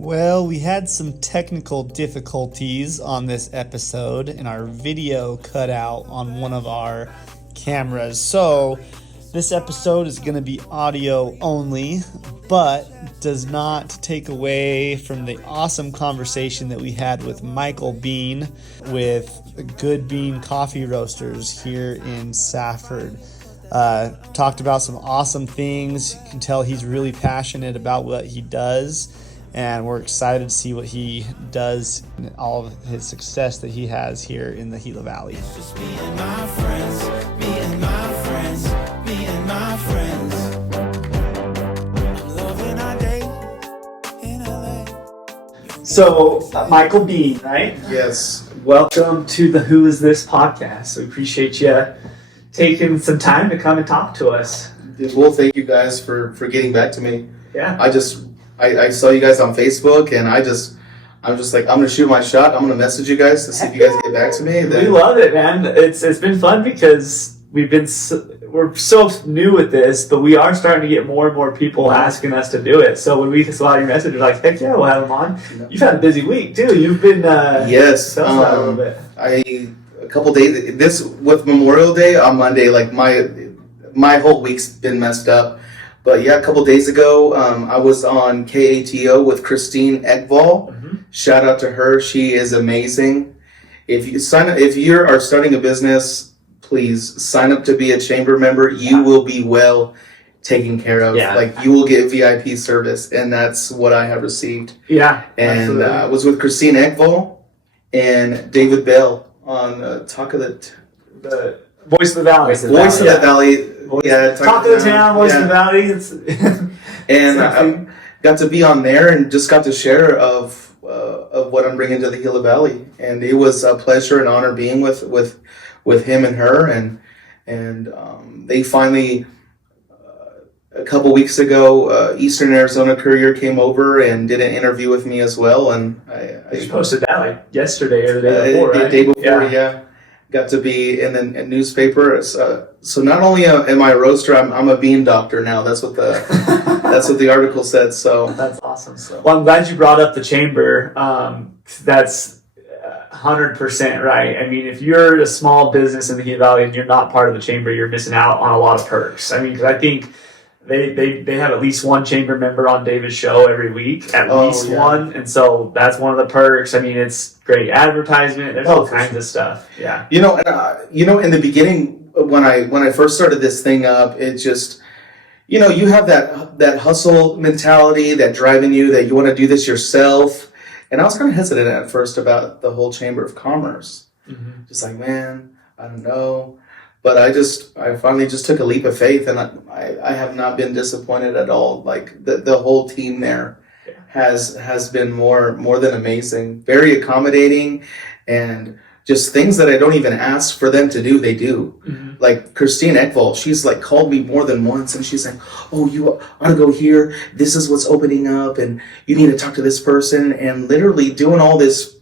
Well, we had some technical difficulties on this episode, and our video cut out on one of our cameras. So this episode is going to be audio only, but does not take away from the awesome conversation that we had with Michael Bean with Good Bean Coffee Roasters here in Safford. Talked about some awesome things. You can tell he's really passionate about what he does, and we're excited to see what he does and all of his success that he has here in the Gila Valley. Just me and my friends, me and my friends, me and my friends. I'm loving our day in LA. So, Michael Bean, right? Yes. Welcome to the Who Is This podcast. We appreciate you taking some time to come and talk to us. Well, thank you guys for getting back to me. Yeah. I saw you guys on Facebook, and I'm just like, I'm gonna shoot my shot. I'm gonna message you guys to see if you guys get back to me. We love it, man. It's been fun because we're so new with this, but we are starting to get more and more people asking us to do it. So when we saw your message, we're like, heck yeah, we'll have them on. You've had a busy week too. You've been yes. Tell us that a little bit. A couple days. This with Memorial Day on Monday, like my whole week's been messed up. But yeah, a couple days ago, I was on KATO with Christine Ekval. Mm-hmm. Shout out to her; she is amazing. If you are starting a business, please sign up to be a chamber member. You will be well taken care of. Yeah. Like, you will get VIP service, and that's what I have received. Yeah, And I was with Christine Ekval and David Bell on Talk of the Voice of the Valley. Voice of the Valley. Yeah, Talk of the Town, Voice of the Valley. And I got to be on there and just got to share of what I'm bringing to the Gila Valley, and it was a pleasure and honor being with him and her, and they finally a couple weeks ago, Eastern Arizona Courier came over and did an interview with me as well, and I posted that like yesterday or the day before, right? The day before, yeah. Got to be in the newspaper. So not only am I a roaster, I'm a bean doctor now. That's what the article said. So that's awesome. So. Well, I'm glad you brought up the chamber. That's 100% right. I mean, if you're a small business in the Gila Valley and you're not part of the chamber, you're missing out on a lot of perks. I mean, because I think they have at least one chamber member on David's show every week, at least one, and so that's one of the perks. I mean, it's great advertisement. There's all kinds of stuff. Yeah. In the beginning when I first started this thing up, it just, you have that hustle mentality, that driving you, that you want to do this yourself, and I was kind of hesitant at first about the whole Chamber of Commerce. Mm-hmm. Just like, man, I don't know. But I finally just took a leap of faith, and I have not been disappointed at all. Like, the whole team there has been more than amazing, very accommodating, and just things that I don't even ask for them to do, they do. Mm-hmm. Like Christine Ekval, she's like called me more than once, and she's like, "Oh, you ought to go here. This is what's opening up, and you need to talk to this person," and literally doing all this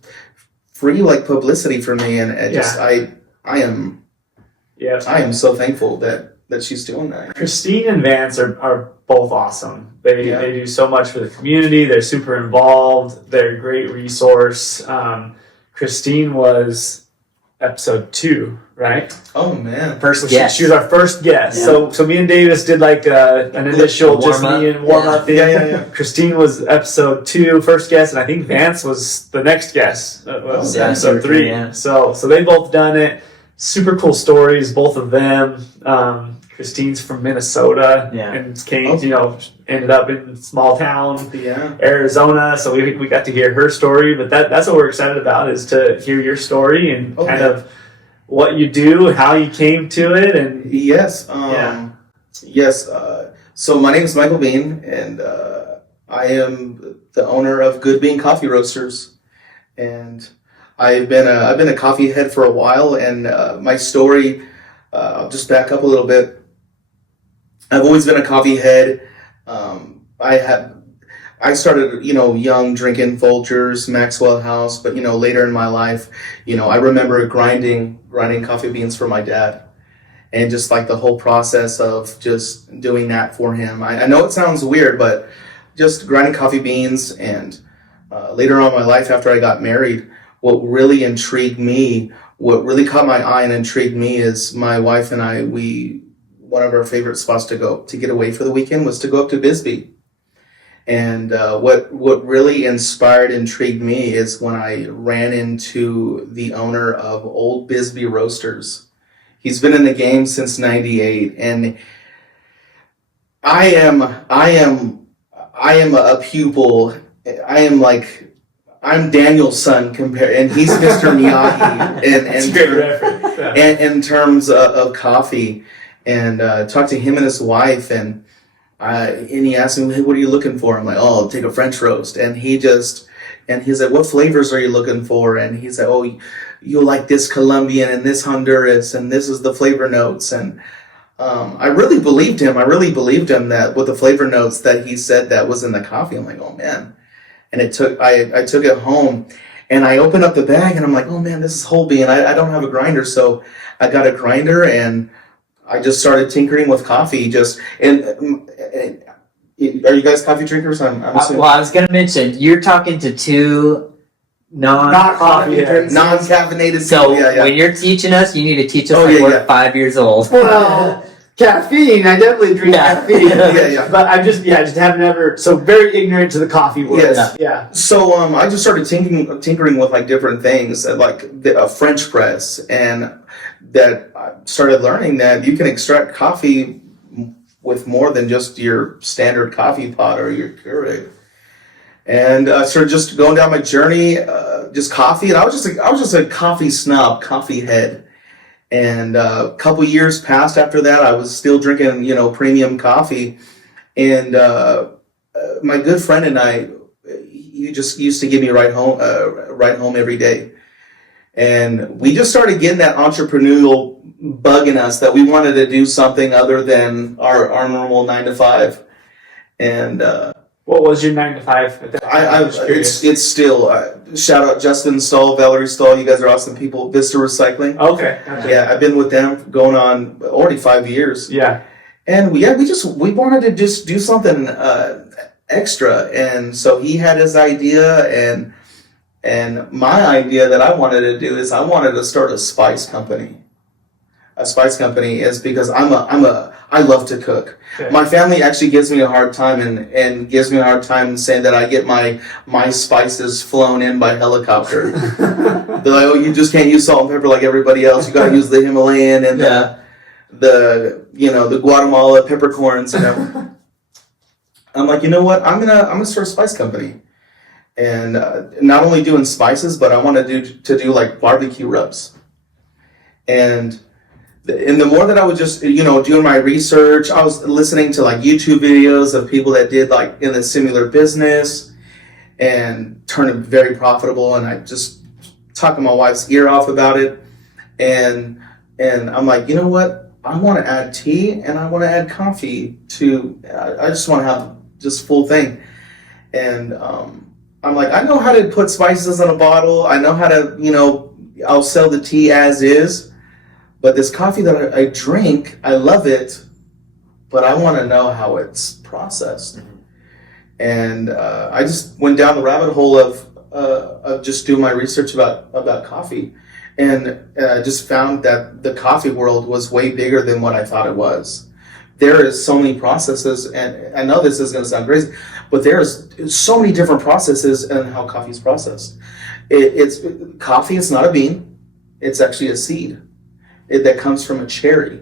free like publicity for me, and I am so thankful that she's doing that. Christine and Vance are both awesome. They do so much for the community. They're super involved. They're a great resource. Christine was episode 2, right? Oh man, She was our first guest. Yeah. So me and Davis did like an initial just me and warm up. Yeah. Christine was episode 2, first guest, and I think Vance was the next guest. Was episode 3. Yeah. So they both done it. Super cool stories, both of them. Christine's from Minnesota and came, ended up in small town, Arizona. So we got to hear her story, but that's what we're excited about, is to hear your story and kind of what you do, how you came to it. And yes. So my name is Michael Bean, and I am the owner of Good Bean Coffee Roasters, and I've been a coffee head for a while, and my story, I'll just back up a little bit. I've always been a coffee head. I started, young, drinking Folgers, Maxwell House, but later in my life, I remember grinding coffee beans for my dad, and just like the whole process of just doing that for him. I know it sounds weird, but just grinding coffee beans and later on in my life, after I got married, what really intrigued me, what really caught my eye and intrigued me is my wife and I, one of our favorite spots to get away for the weekend was to go up to Bisbee. And what really intrigued me is when I ran into the owner of Old Bisbee Roasters. He's been in the game since '98, and I am a pupil. I'm Daniel's son and he's Mr. Miyagi in terms of coffee. And talked to him and his wife, and he asked me, hey, what are you looking for? I'm like, oh, I'll take a French roast. And he's like, what flavors are you looking for? And he's like, oh, you'll like this Colombian and this Honduras, and this is the flavor notes. And I really believed him. That with the flavor notes that he said that was in the coffee. I'm like, oh man. And I took it home, and I opened up the bag, and I'm like, oh man, this is whole bean. I don't have a grinder, so I got a grinder, and I just started tinkering with coffee. Are you guys coffee drinkers? I'm assuming. Well, I was going to mention, you're talking to two non-coffee drinkers. Non-caffeinated. So yeah. when you're teaching us, you need to teach us we're 5 years old. Well, caffeine, I definitely drink caffeine. Yeah. But I just haven't ever, so very ignorant to the coffee world. Yes. Yeah. So I just started tinkering with like different things, like a French press, and that I started learning that you can extract coffee with more than just your standard coffee pot or your Keurig. And I started just going down my journey, just coffee, and I was just a coffee snob, coffee head. And a couple years passed after that. I was still drinking, premium coffee. And my good friend and I, he just used to give me a ride home every day. And we just started getting that entrepreneurial bug in us that we wanted to do something other than our normal 9 to 5. And what was your 9 to 5 at that time? It's still shout out Justin Stahl, Valerie Stahl. You guys are awesome people. Vista Recycling. Okay. Yeah, I've been with them going on already 5 years. Yeah. And we wanted to just do something extra. And so he had his idea, and my idea that I wanted to do is I wanted to start a spice company. A spice company is because I love to cook. Okay. My family actually gives me a hard time and gives me a hard time saying that I get my spices flown in by helicopter. They're like, oh, you just can't use salt and pepper like everybody else. You got to use the Himalayan and the Guatemala peppercorns. I'm like, you know what? I'm gonna start a spice company. And not only doing spices, but I want to do like barbecue rubs. And the more that I was just, doing my research, I was listening to like YouTube videos of people that did like in a similar business and turned it very profitable. And I just talking my wife's ear off about it. And I'm like, you know what? I want to add tea and I want to add coffee I just want to have just full thing. And, I'm like, I know how to put spices in a bottle. I know how to, I'll sell the tea as is. But this coffee that I drink, I love it, but I want to know how it's processed. Mm-hmm. And I just went down the rabbit hole of just doing my research about coffee. And I just found that the coffee world was way bigger than what I thought it was. There is so many processes, and I know this is going to sound crazy, but there's so many different processes in how coffee is processed. Coffee is not a bean; it's actually a seed that comes from a cherry.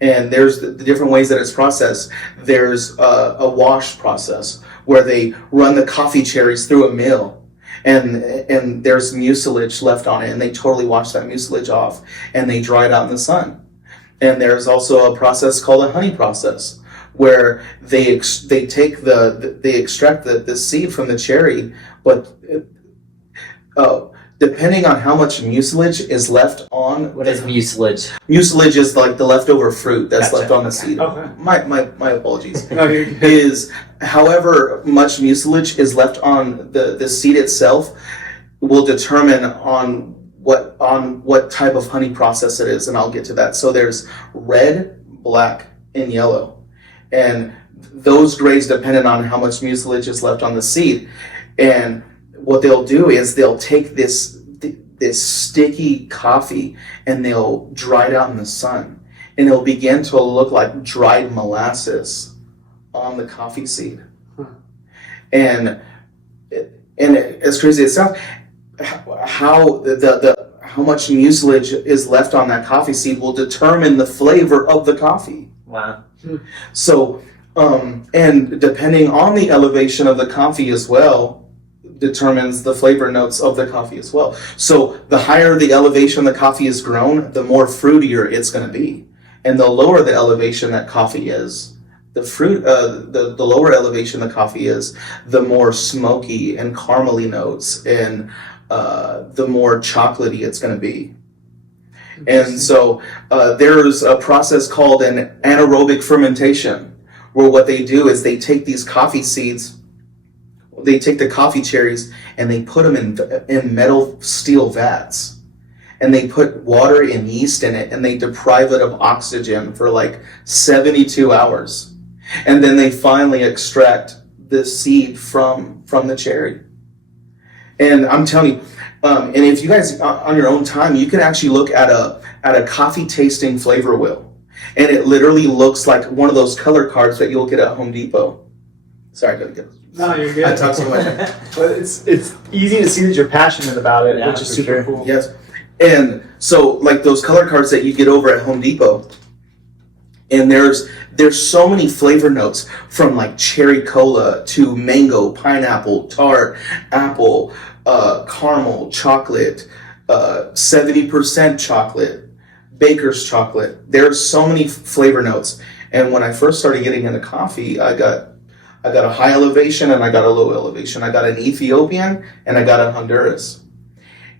And there's the different ways that it's processed. There's a wash process where they run the coffee cherries through a mill, and there's mucilage left on it, and they totally wash that mucilage off, and they dry it out in the sun. And there's also a process called a honey process, where they extract the seed from the cherry, but depending on how much mucilage is left on. What is mucilage? Mucilage is like the leftover fruit that's left on the seed. Okay. My apologies. Is however much mucilage is left on the seed itself will determine on what type of honey process it is, and I'll get to that. So there's red, black, and yellow, and those grades depending on how much mucilage is left on the seed. And what they'll do is they'll take this sticky coffee and they'll dry it out in the sun, and it'll begin to look like dried molasses on the coffee seed. And as crazy as it sounds, how much mucilage is left on that coffee seed will determine the flavor of the coffee. Wow. So, and depending on the elevation of the coffee as well, determines the flavor notes of the coffee as well. So the higher the elevation the coffee is grown, the more fruitier it's going to be. And the lower the elevation that coffee is, the lower elevation the coffee is, the more smoky and caramely notes, and the more chocolatey it's going to be. And so there's a process called an anaerobic fermentation, where what they do is they take these coffee seeds, they take the coffee cherries, and they put them in metal steel vats. And they put water and yeast in it, and they deprive it of oxygen for like 72 hours. And then they finally extract the seed from the cherry. And I'm telling you, and if you guys on your own time, you can actually look at a coffee tasting flavor wheel, and it literally looks like one of those color cards that you'll get at Home Depot. Sorry, I gotta get. No, you're good. I talk too much. But it's easy to see that you're passionate about it, which is super cool. Yes, and so like those color cards that you get over at Home Depot, and there's so many flavor notes, from like cherry cola to mango, pineapple, tart, apple, caramel, chocolate, 70% chocolate, baker's chocolate. There's so many flavor notes. And when I first started getting into coffee, I got a high elevation and I got a low elevation. I got an Ethiopian and I got a Honduras.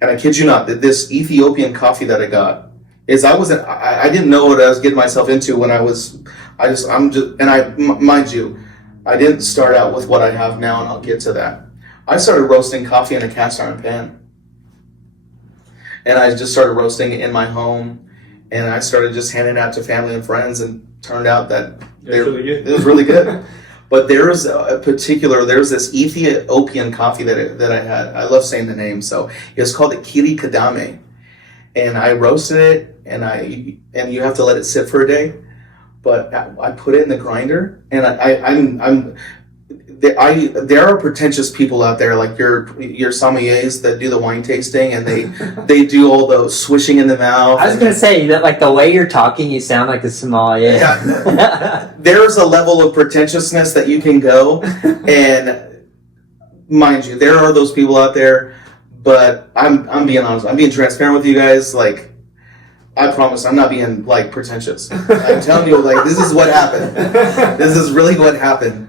And I kid you not, that this Ethiopian coffee that I got is I didn't know what I was getting myself into when mind you, I didn't start out with what I have now, and I'll get to that. I started roasting coffee in a cast iron pan. And I just started roasting it in my home, and I started just handing it out to family and friends, and turned out that it was really good. But there's this Ethiopian coffee that I had. I love saying the name. So it was called the Kiri Kadame. And I roasted it, and you have to let it sit for a day. But I put it in the grinder, and there are pretentious people out there, like your sommeliers that do the wine tasting, and they do all the swishing in the mouth. I was gonna say that, like, the way you're talking, you sound like a sommelier. Yeah. There's a level of pretentiousness that you can go, and mind you, there are those people out there. But I'm being honest. I'm being transparent with you guys. Like, I promise, I'm not being like pretentious. I'm telling you, like, this is what happened. This is really what happened.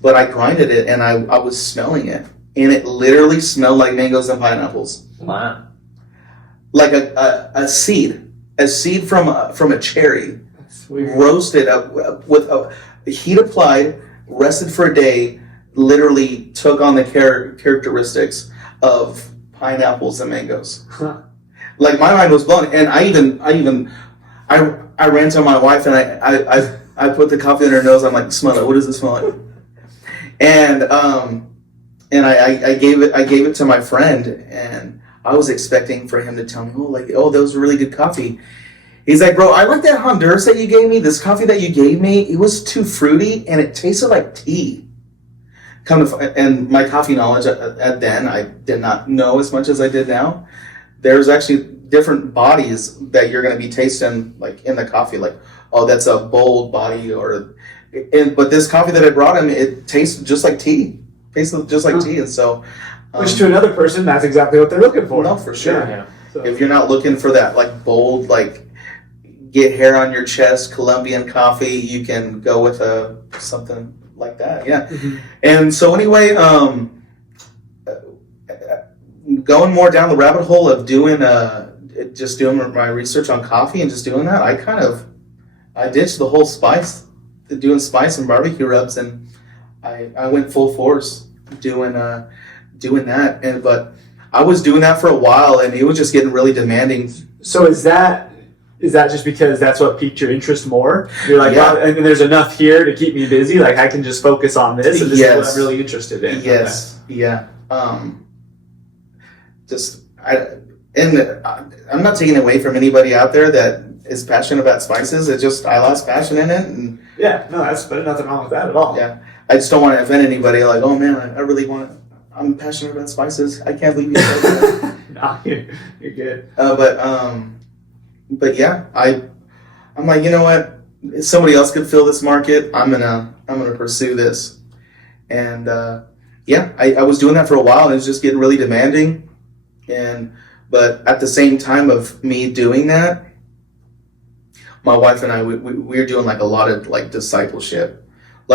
But I grinded it, and I was smelling it, and it literally smelled like mangoes and pineapples. Wow. Like a seed from a cherry, roasted with heat applied, rested for a day, literally took on the characteristics of pineapples and mangoes. Like, my mind was blown, and I ran to my wife, and I put the coffee in her nose. I'm like, smell it. What does it smell like? And I gave it to my friend, and I was expecting for him to tell me, that was really good coffee. He's like, bro, I like that Honduras that you gave me. This coffee that you gave me, it was too fruity, and it tasted like tea. And my coffee knowledge at then, I did not know as much as I did now. There's actually different bodies that you're going to be tasting, like, in the coffee. Like, oh, that's a bold body, but this coffee that I brought him, it tastes just like tea. And so, which to another person, that's exactly what they're looking for. No, for sure. Yeah. So, if you're not looking for that, like, bold, like, get hair on your chest Colombian coffee, you can go with something like that. Yeah. Mm-hmm. And so anyway, going more down the rabbit hole of doing my research on coffee and just doing that, I ditched the whole doing spice and barbecue rubs, and I went full force doing that. But I was doing that for a while, and it was just getting really demanding. So is that just because that's what piqued your interest more? You're like, Yeah. wow, and there's enough here to keep me busy. Like, I can just focus on this, and this is what Yes. I'm really interested in. Yes. Okay. Yeah. just I'm not taking away from anybody out there that is passionate about spices. It's just I lost passion in it, and Yeah, no, there's nothing wrong with that at all. yeah, I just don't want to offend anybody. Like, oh man, I really want. I'm passionate about spices. I can't believe you said that. No, you're good. But yeah, I'm like, you know what? If somebody else could fill this market, I'm gonna pursue this. And yeah, I was doing that for a while, and it was just getting really demanding. But at the same time of me doing that, my wife and I we were doing like a lot of like discipleship, a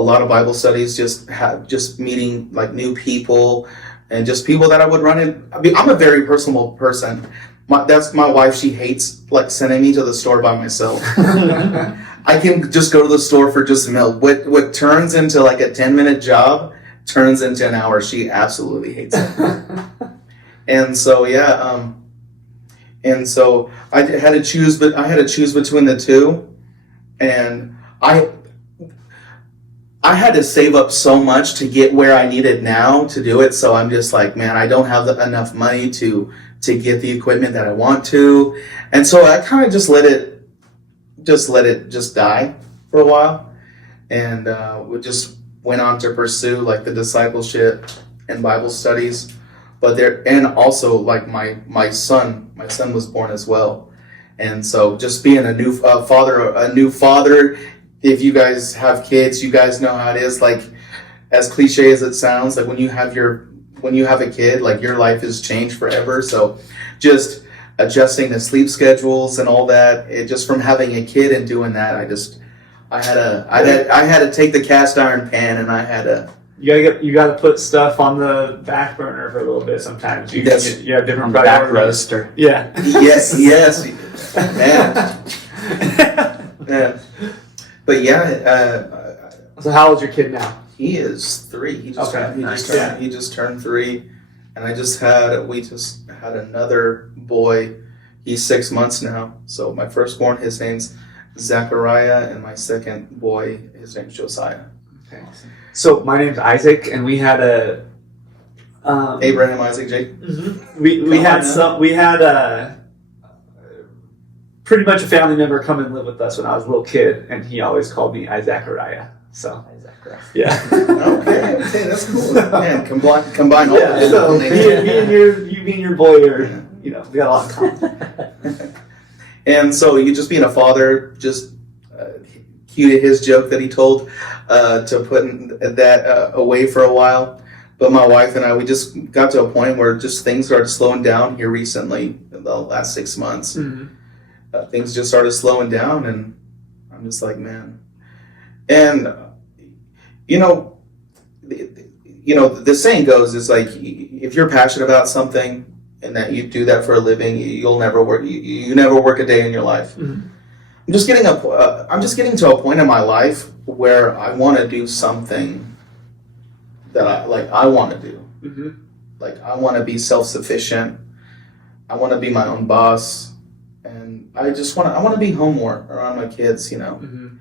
lot of Bible studies, just meeting like new people, and just people that I would run in. I mean, I'm a very personal person. That's my wife. She hates like sending me to the store by myself. I can just go to the store for just milk. What turns into like a 10-minute job turns into an hour. She absolutely hates it. And so yeah, and so I had to choose, but I had to choose between the two, and I had to save up so much to get where I needed now to do it. So I'm just like, man, I don't have enough money to get the equipment that I want to, and so I kind of just let it die for a while, and we just went on to pursue like the discipleship and Bible studies. But and also like my son was born as well, and so just being a new father. If you guys have kids, you guys know how it is. Like, as cliche as it sounds, like when you have a kid, like your life is changed forever. So just adjusting the sleep schedules and all that, it just from having a kid and doing that, I had to take the cast iron pan, and I had to. You gotta put stuff on the back burner for a little bit sometimes. You have different back priorities. roaster. Yeah. Yes, man. Yeah. But yeah. So how old's your kid now? He is 3. He just turned 3, and we just had another boy. He's 6 months now. So my firstborn, his name's Zachariah, and my second boy, his name's Josiah. Okay. So my name's Isaac, and we had a Abraham, Isaac, Jake. Mm-hmm. We had pretty much a family member come and live with us when I was a little kid, and he always called me Isachariah. So yeah. Okay, that's cool. Man, combine all yeah, the so names. me and your boy are, we got a lot in common. And so you just being a father, just cue to his joke that he told to put that away for a while. But my wife and I, we just got to a point where just things started slowing down here recently in the last 6 months. Mm-hmm. Things just started slowing down, and I'm just like, man. And the saying goes, is like, if you're passionate about something and that you do that for a living, you'll never work. You never work a day in your life. Mm-hmm. I'm just getting to a point in my life where I want to do something that I want to do. Mm-hmm. Like, I want to be self-sufficient. I want to be my own boss, and I want to be home more around my kids. Mm-hmm.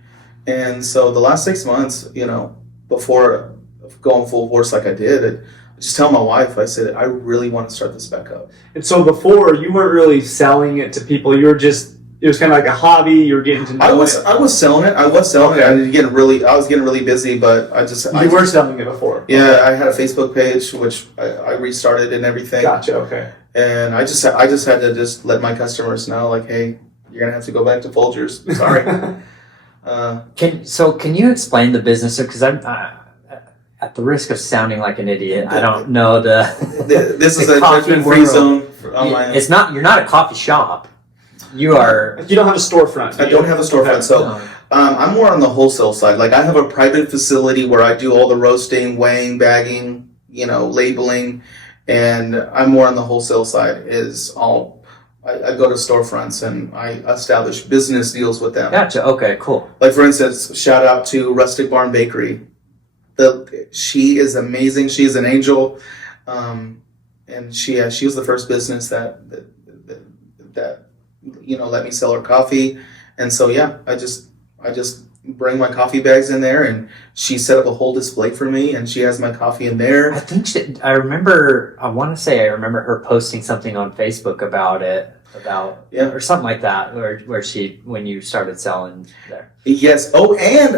And so the last 6 months, before going full force like I did, I just tell my wife, I said, I really want to start this back up. And so before, you weren't really selling it to people. You were just, it was kind of like a hobby. You were getting to know it. I was selling it. I was getting really busy, but You were selling it before. Yeah, okay. I had a Facebook page, which I restarted and everything. Gotcha, okay. And I just had to just let my customers know, like, hey, you're going to have to go back to Folgers. Sorry. Can you explain the business? Because I'm at the risk of sounding like an idiot. I don't know this is a judgment-free zone for online. It's not. You're not a coffee shop. You are. You don't have a storefront. I don't have a storefront, so I'm more on the wholesale side. Like, I have a private facility where I do all the roasting, weighing, bagging, labeling, and I'm more on the wholesale side. I go to storefronts and I establish business deals with them. Gotcha. Okay, cool. Like, for instance, shout out to Rustic Barn Bakery. She is amazing. She is an angel, and she was the first business that let me sell her coffee. And so yeah, I just bring my coffee bags in there, and she set up a whole display for me, and she has my coffee in there. I think I remember her posting something on Facebook about it, or something like that, where when you started selling there. Yes. Oh, and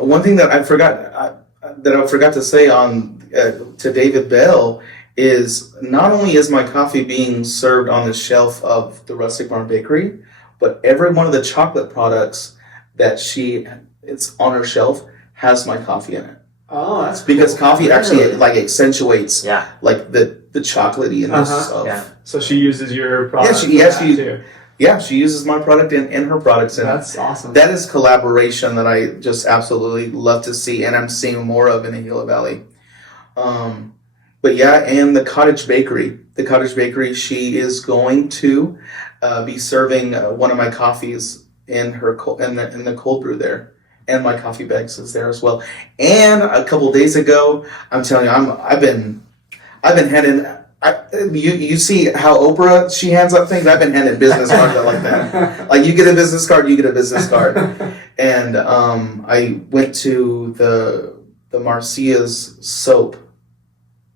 one thing that I forgot to say to David Bell is not only is my coffee being served on the shelf of the Rustic Barn Bakery, but every one of the chocolate products that it's on her shelf has my coffee in it. Oh, that's because cool. coffee actually like accentuates like the chocolatey-ness of. Yeah. So she uses your product. She uses my product in her products, and that's awesome. That is collaboration that I just absolutely love to see, and I'm seeing more of in the Gila Valley. But yeah, and the Cottage Bakery, she is going to be serving one of my coffees in the cold brew there, and my coffee bags is there as well. And a couple of days ago, I'm telling you, I've been handing. You see how Oprah, she hands out things? I've been handing business cards out like that. Like, you get a business card, you get a business card. And I went to the Marcia's soap.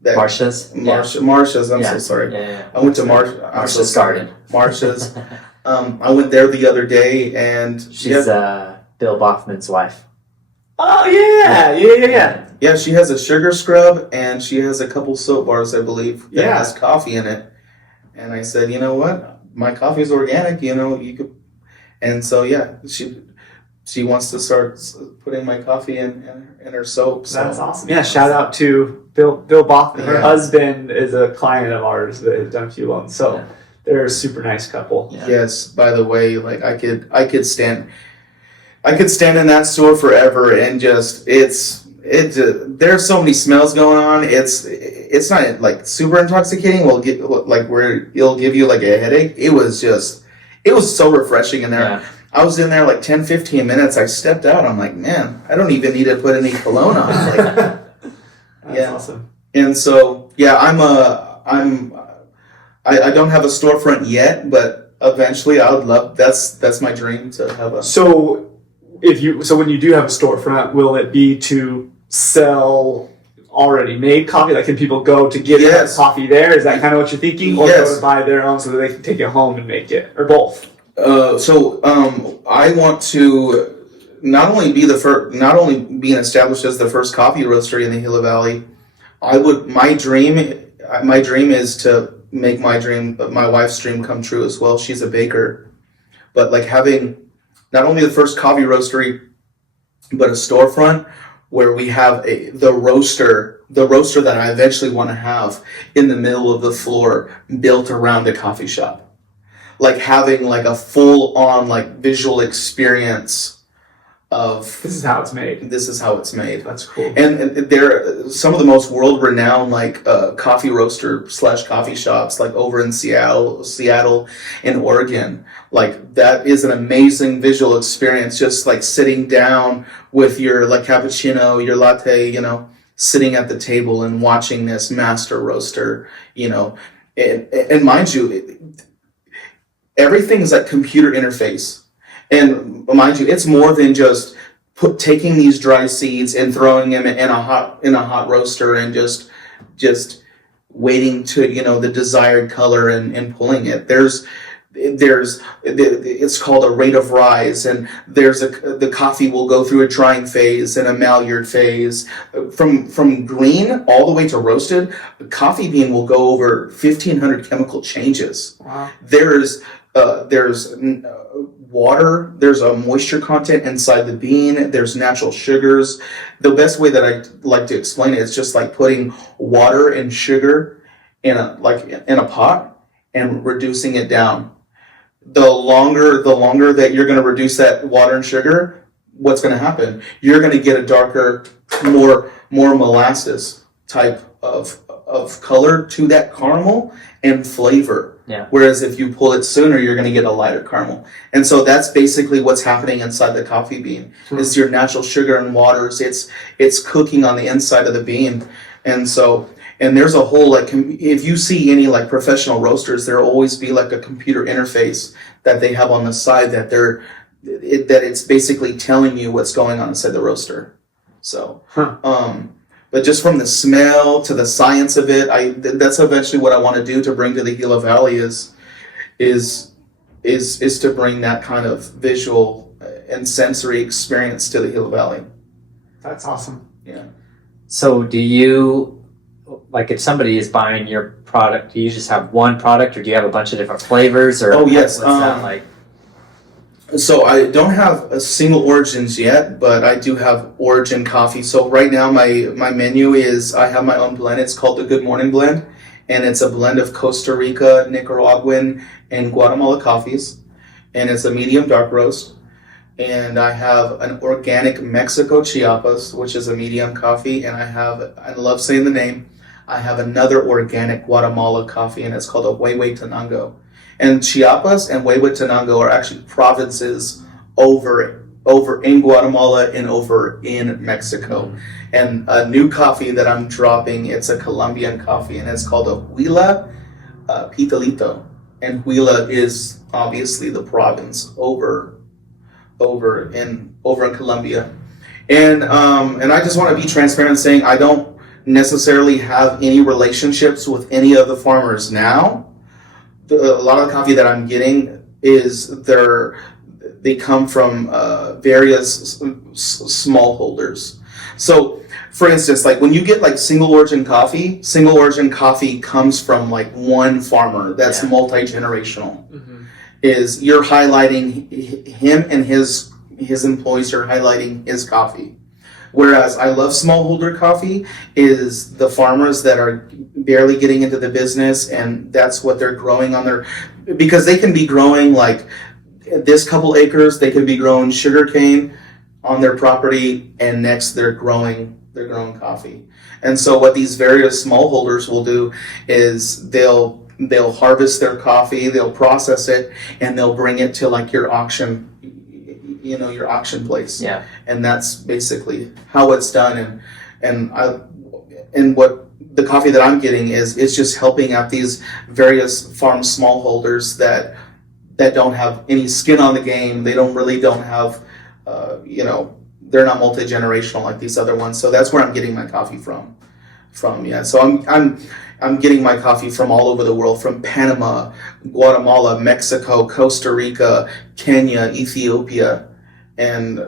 Marsha's? Marsha's, I'm so sorry. Yeah. I went to Marsha's Garden. Marsha's. I went there the other day, and she's Bill Boffman's wife. Oh, yeah. Yeah, she has a sugar scrub, and she has a couple soap bars, I believe, that has coffee in it. And I said, you know what? My coffee is organic, you could. And so, yeah, she wants to start putting my coffee in her soap. So. That's awesome. Yeah, shout out to Bill Boffman. Her husband is a client of ours that has done a few loans. So they're a super nice couple. Yeah. Yes, by the way, like I could stand in that store forever, and just there's so many smells going on. It's not like super intoxicating. Where it'll give you like a headache. It was so refreshing in there. Yeah. I was in there like 10-15 minutes. I stepped out. I'm like, man, I don't even need to put any cologne on. That's awesome. And so I don't have a storefront yet, but eventually I would love. That's my dream to have a. So when you do have a storefront, will it be to sell already made coffee? Like, can people go to get that coffee there? Is that kind of what you're thinking? Or go to buy their own so that they can take it home and make it? Or both? I want to not only being established as the first coffee roastery in the Gila Valley. My dream is to make my wife's dream come true as well. She's a baker, but like having not only the first coffee roastery, but a storefront where we have the roaster that I eventually want to have in the middle of the floor, built around a coffee shop. Like having like a full on like visual experience of this is how it's made. That's cool. And they're some of the most world renowned like coffee roaster / coffee shops like over in Seattle and Oregon. Like that is an amazing visual experience, just like sitting down with your like cappuccino, your latte, sitting at the table and watching this master roaster, and mind you, everything is like computer interface. And mind you, it's more than just taking these dry seeds and throwing them in a hot roaster and just waiting to the desired color and pulling it. It's called a rate of rise, and the coffee will go through a drying phase and a Maillard phase. From green all the way to roasted, the coffee bean will go over 1,500 chemical changes. Wow. There's water, there's a moisture content inside the bean, there's natural sugars. The best way that I like to explain it is just like putting water and sugar in a pot and reducing it down. The longer that you're going to reduce that water and sugar, what's going to happen? You're going to get a darker, more molasses type of color to that caramel and flavor. Yeah. Whereas if you pull it sooner, you're going to get a lighter caramel. And so that's basically what's happening inside the coffee bean. Is your natural sugar and waters. It's cooking on the inside of the bean. And there's a whole if you see any like professional roasters, there'll always be like a computer interface that they have on the side that that it's basically telling you what's going on inside the roaster. So, but just from the smell to the science of it, that's eventually what I want to do to bring to the Gila Valley is to bring that kind of visual and sensory experience to the Gila Valley. That's awesome. Yeah. So do you, like if somebody is buying your product, do you just have one product or do you have a bunch of different flavors? Or Oh, yes. what's that like? So I don't have a single origins yet, but I do have origin coffee. So right now my menu is, I have my own blend. It's called the Good Morning Blend. And it's a blend of Costa Rica, Nicaraguan, and Guatemala coffees. And it's a medium dark roast. And I have an organic Mexico Chiapas, which is a medium coffee. And I love saying the name, I have another organic Guatemala coffee, and it's called a Huehuetenango. And Chiapas and Huehuetenango are actually provinces over in Guatemala and over in Mexico. And a new coffee that I'm dropping, it's a Colombian coffee, and it's called a Gila Pitalito. And Gila is obviously the province over in Colombia. And I just want to be transparent saying I don't necessarily have any relationships with any of the farmers now. A lot of the coffee that I'm getting they come from various smallholders. So, for instance, like when you get like single origin coffee comes from like one farmer that's multi-generational. Is you're highlighting him and his employees are highlighting his coffee. Whereas I love smallholder coffee is the farmers that are barely getting into the business, and that's what they're growing on their, because they can be growing like this couple acres, they can be growing sugarcane on their property, and next they're growing coffee. And so what these various smallholders will do is they'll harvest their coffee, they'll process it, and they'll bring it to like your auction place. Yeah. And that's basically how it's done. And what the coffee that I'm getting is it's just helping out these various farm smallholders that don't have any skin on the game. They don't have, they're not multi-generational like these other ones. So that's where I'm getting my coffee from. So I'm getting my coffee from all over the world, from Panama, Guatemala, Mexico, Costa Rica, Kenya, Ethiopia. And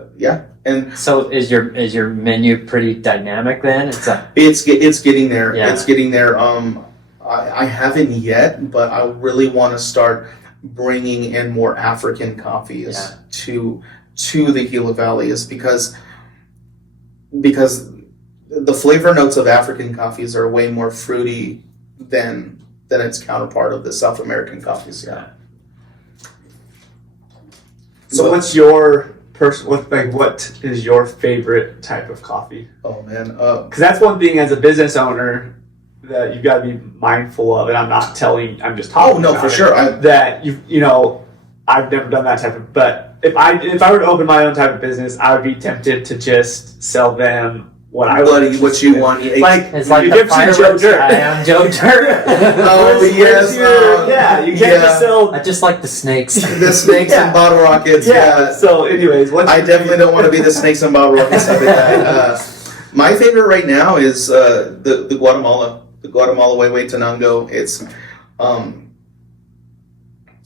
so is your menu pretty dynamic then? It's getting there. Yeah. It's getting there. I haven't yet, but I really want to start bringing in more African coffees to the Gila Valley, is because the flavor notes of African coffees are way more fruity than its counterpart of the South American coffees. Yeah. So what's your what is your favorite type of coffee? Oh man, because that's one thing as a business owner that you've got to be mindful of, and I'm just talking. Oh no, for sure. I've never done that type of. But if I were to open my own type of business, I would be tempted to just sell them what you want. It's like the fireworks guy on Joe Dirt. Oh yes, you can't just sell. I just like the snakes. The snakes and bottle rockets. Yeah. So, anyways, I definitely don't want to be the snakes and bottle rockets type of guy. My favorite right now is the Guatemala Huehuetenango. It's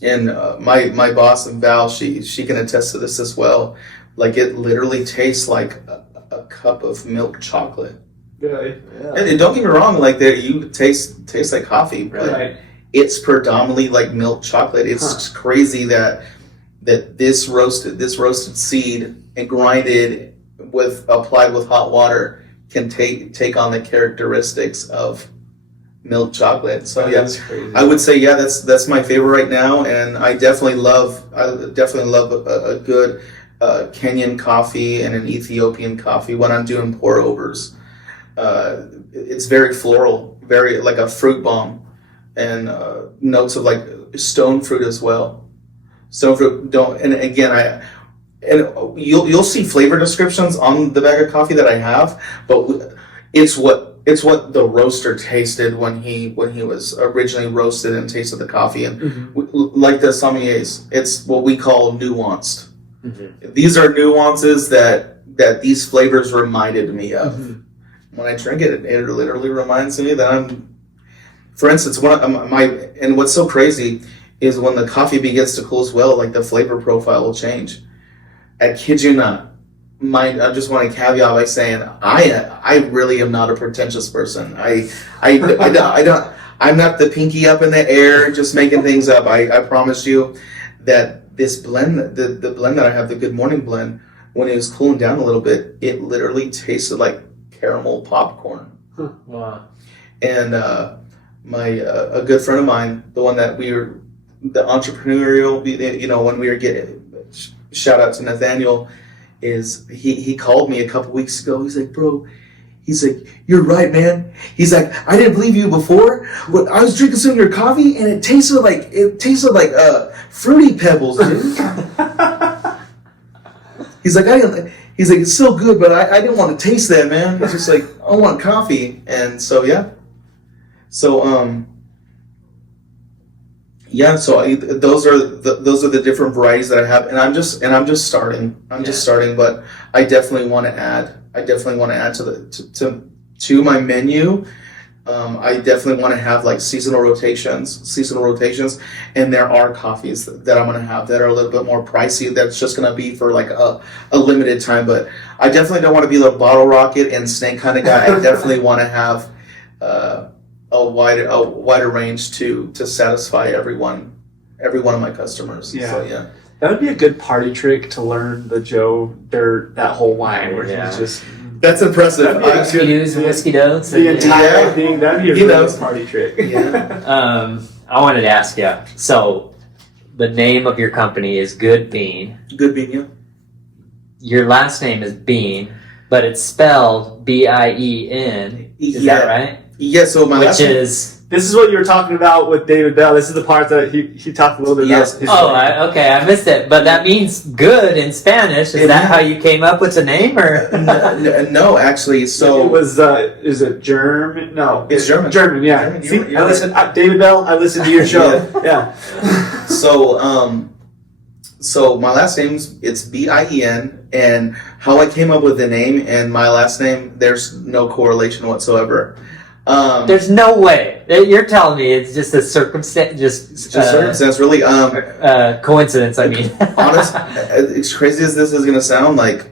and my boss and Val, she can attest to this as well. Like it literally tastes like a cup of milk chocolate. Really? Yeah. And don't get me wrong, like you taste like coffee, but it's predominantly like milk chocolate. It's crazy that this roasted seed and grinded applied with hot water can take on the characteristics of milk chocolate. So that's crazy. I would say that's my favorite right now, and I definitely love a good Kenyan coffee and an Ethiopian coffee when I'm doing pour overs. It's very floral, very like a fruit bomb, and notes of like stone fruit as well. Stone fruit you'll see flavor descriptions on the bag of coffee that I have, but it's what the roaster tasted when he was originally roasted and tasted the coffee, and like the sommeliers, it's what we call nuanced. Mm-hmm. These are nuances that these flavors reminded me of. Mm-hmm. When I drink it, it literally reminds me that I'm, for instance, and what's so crazy is when the coffee begins to cool as well, like the flavor profile will change. I kid you not. I just want to caveat by saying I really am not a pretentious person. I don't. I'm not the pinky up in the air just making things up. I promise you that this blend, the blend that I have, the Good Morning blend, when it was cooling down a little bit, it literally tasted like caramel popcorn. Wow. And a good friend of mine, the one that the entrepreneurial, when we were getting, shout out to Nathaniel, is he called me a couple weeks ago. He's like, bro, he's like, you're right, man. He's like, I didn't believe you before, but I was drinking some of your coffee and it tasted like fruity pebbles, dude. He's like, it's so good, but I didn't want to taste that, man. It's just like, I want coffee. And so, yeah. So, those are the different varieties that I have, and I'm just starting. Just starting, but I definitely want to add. To my menu. I definitely want to have like seasonal rotations, and there are coffees that I'm going to have that are a little bit more pricey. That's just going to be for like a limited time. But I definitely don't want to be the bottle rocket and snake kind of guy. I definitely want to have a wider range to satisfy every one of my customers. Yeah. So, yeah. That would be a good party trick to learn the Joe Dirt, that whole line where he's just... That's impressive. Use whiskey notes. The entire thing, that'd be a really good party trick. Yeah. I wanted to ask you, so the name of your company is Good Bean. Good Bean, yeah. Your last name is Bean, but it's spelled Bien. Is that right? Yeah, so my last name... This is what you were talking about with David Bell. This is the part that he talked a little bit about. Okay, I missed it. But that means good in Spanish. Is that how you came up with the name, or no? Actually, so it was. Is it German? No, it's German. German, yeah. German, See, I listen. David Bell. I listened to your show. Yeah. So my last name's it's Bien, and how I came up with the name and my last name, there's no correlation whatsoever. There's no way. You're telling me it's just a circumstance, just circumstance, really. Coincidence, I mean. Honest, as crazy as this is going to sound, like,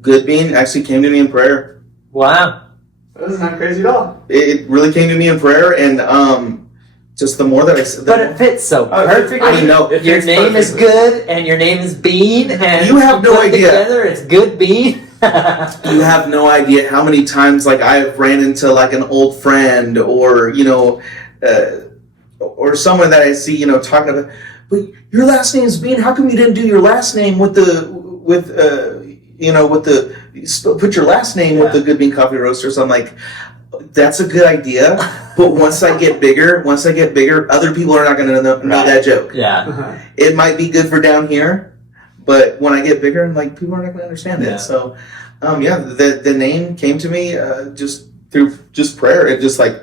Good Bean actually came to me in prayer. Wow. That doesn't sound crazy at all. It really came to me in prayer, and just the more that I... But it fits so perfectly. I know. Your name is good, and your name is Bean, and you have no idea. Together, it's Good Bean. You have no idea how many times like I've ran into like an old friend or or someone that I see talking about, but your last name is Bean. How come you didn't do your last name with put your last name with the Good Bean Coffee Roasters? I'm like, that's a good idea, but once I get bigger, other people are not going to know that joke. Yeah, it might be good for down here. But when I get bigger, like people are not going to understand it. So, the name came to me just through prayer. It just like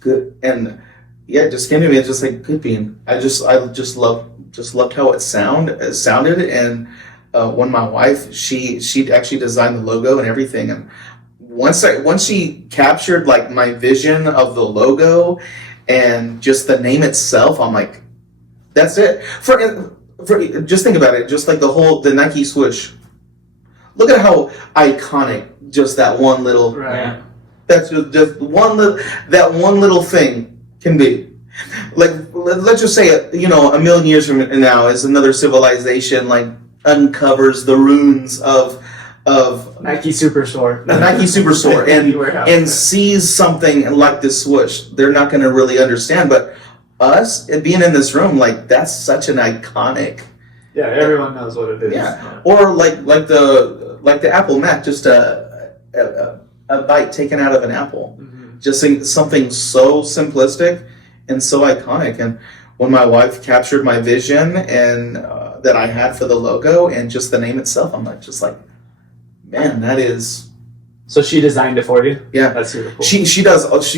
good, and it just came to me. It's just like Good Bean. I just loved how it sounded. And when my wife, she actually designed the logo and everything. And once she captured like my vision of the logo and just the name itself, I'm like, that's it. Just think about it, just like the Nike swoosh. Look at how iconic just that one little, right. That's just one little thing can be. Like, let's just say, a million years from now, as another civilization like uncovers the ruins of Nike Superstore, and sees something like this swoosh, they're not going to really understand, but us being in this room, like that's such an iconic. Yeah, everyone knows what it is. Yeah, or like the Apple Mac, just a bite taken out of an apple. Mm-hmm. Just something so simplistic and so iconic. And when my wife captured my vision and that I had for the logo and just the name itself, I'm like, man, that is. So she designed it for you? Yeah. That's super cool. She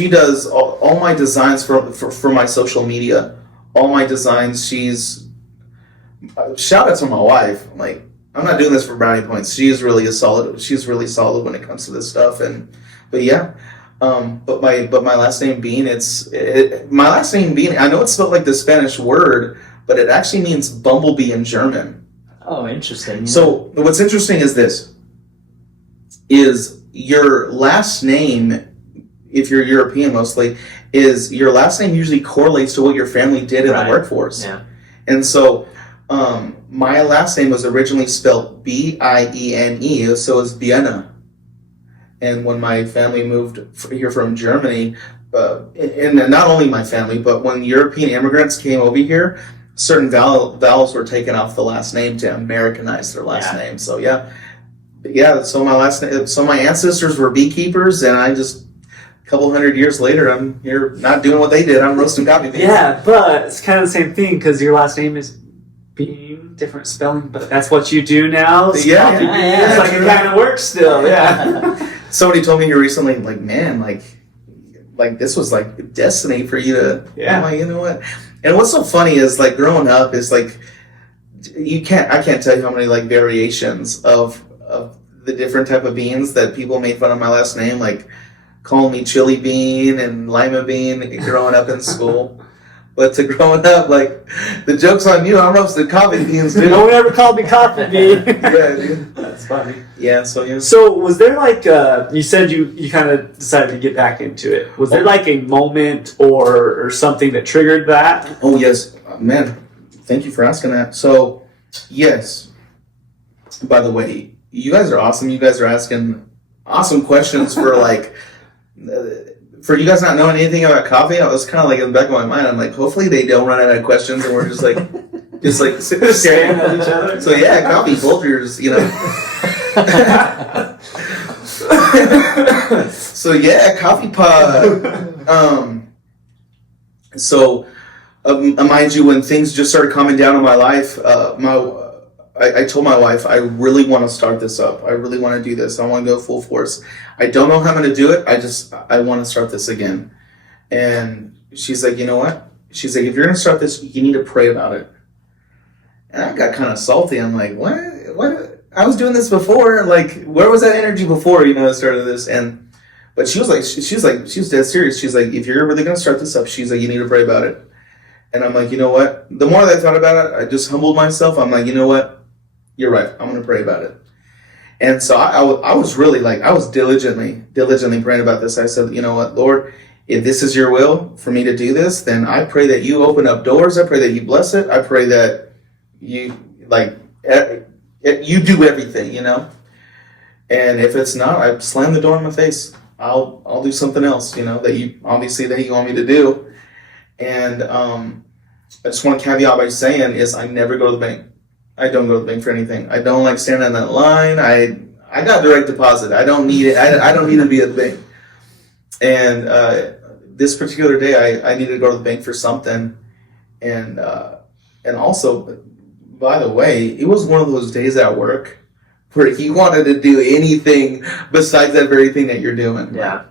does all my designs for my social media. All my designs, she's shout out to my wife. I'm like, I'm not doing this for brownie points. She's really solid when it comes to this stuff. But my last name Bean, my last name Bean, I know it's spelled like the Spanish word, but it actually means bumblebee in German. Oh, interesting. So what's interesting is this, is your last name, if you're European mostly, is your last name usually correlates to what your family did in the workforce. Yeah. And so my last name was originally spelled Biene, so it's Vienna. And when my family moved here from Germany, and not only my family, but when European immigrants came over here, certain vowels were taken off the last name to Americanize their last name. So so my ancestors were beekeepers, and I just, a couple hundred years later, I'm here not doing what they did. I'm roasting coffee beans. Yeah, but it's kind of the same thing because your last name is Bean, different spelling, but that's what you do now. So Yeah. It's like it kind of works still. Yeah. Somebody told me here recently, like, man, like this was like destiny for you to. Yeah. I'm like, you know what? And what's so funny is, like, growing up is like, I can't tell you how many like variations of the different type of beans that people made fun of my last name, like calling me chili bean and lima bean growing up in school. But to growing up, like, the joke's on you. I'm roasting coffee beans, dude. No one ever called me coffee bean. Yeah, dude. That's funny. Yeah, so yeah. So was there like you said you kind of decided to get back into it? Was there like a moment or something that triggered that? Oh yes, man. Thank you for asking that. So yes. By the way, you guys are awesome. You guys are asking awesome questions for like. For you guys not knowing anything about coffee, I was kind of like in the back of my mind. I'm like, hopefully they don't run out of questions, and we're just like staring at each other. So yeah, coffee Folgers, you know. So yeah, coffee pod. So mind you, when things just started calming down in my life, I told my wife, I really want to start this up. I really want to do this. I want to go full force. I don't know how I'm going to do it. I want to start this again. And she's like, you know what? She's like, if you're going to start this, you need to pray about it. And I got kind of salty. I'm like, what? I was doing this before. Like, where was that energy before, I started this? But she was dead serious. She's like, if you're really going to start this up, she's like, you need to pray about it. And I'm like, you know what? The more that I thought about it, I just humbled myself. I'm like, you know what? You're right. I'm going to pray about it. And so I was really like, I was diligently praying about this. I said, you know what, Lord, if this is your will for me to do this, then I pray that you open up doors. I pray that you bless it. I pray that you you do everything, And if it's not, I slam the door in my face. I'll do something else, that you want me to do. And I just want to caveat by saying is I never go to the bank. I don't go to the bank for anything. I don't like standing in that line. I got direct deposit. I don't need it. I don't need to be at the bank. And this particular day, I needed to go to the bank for something. And also, by the way, it was one of those days at work where you wanted to do anything besides that very thing that you're doing. Yeah.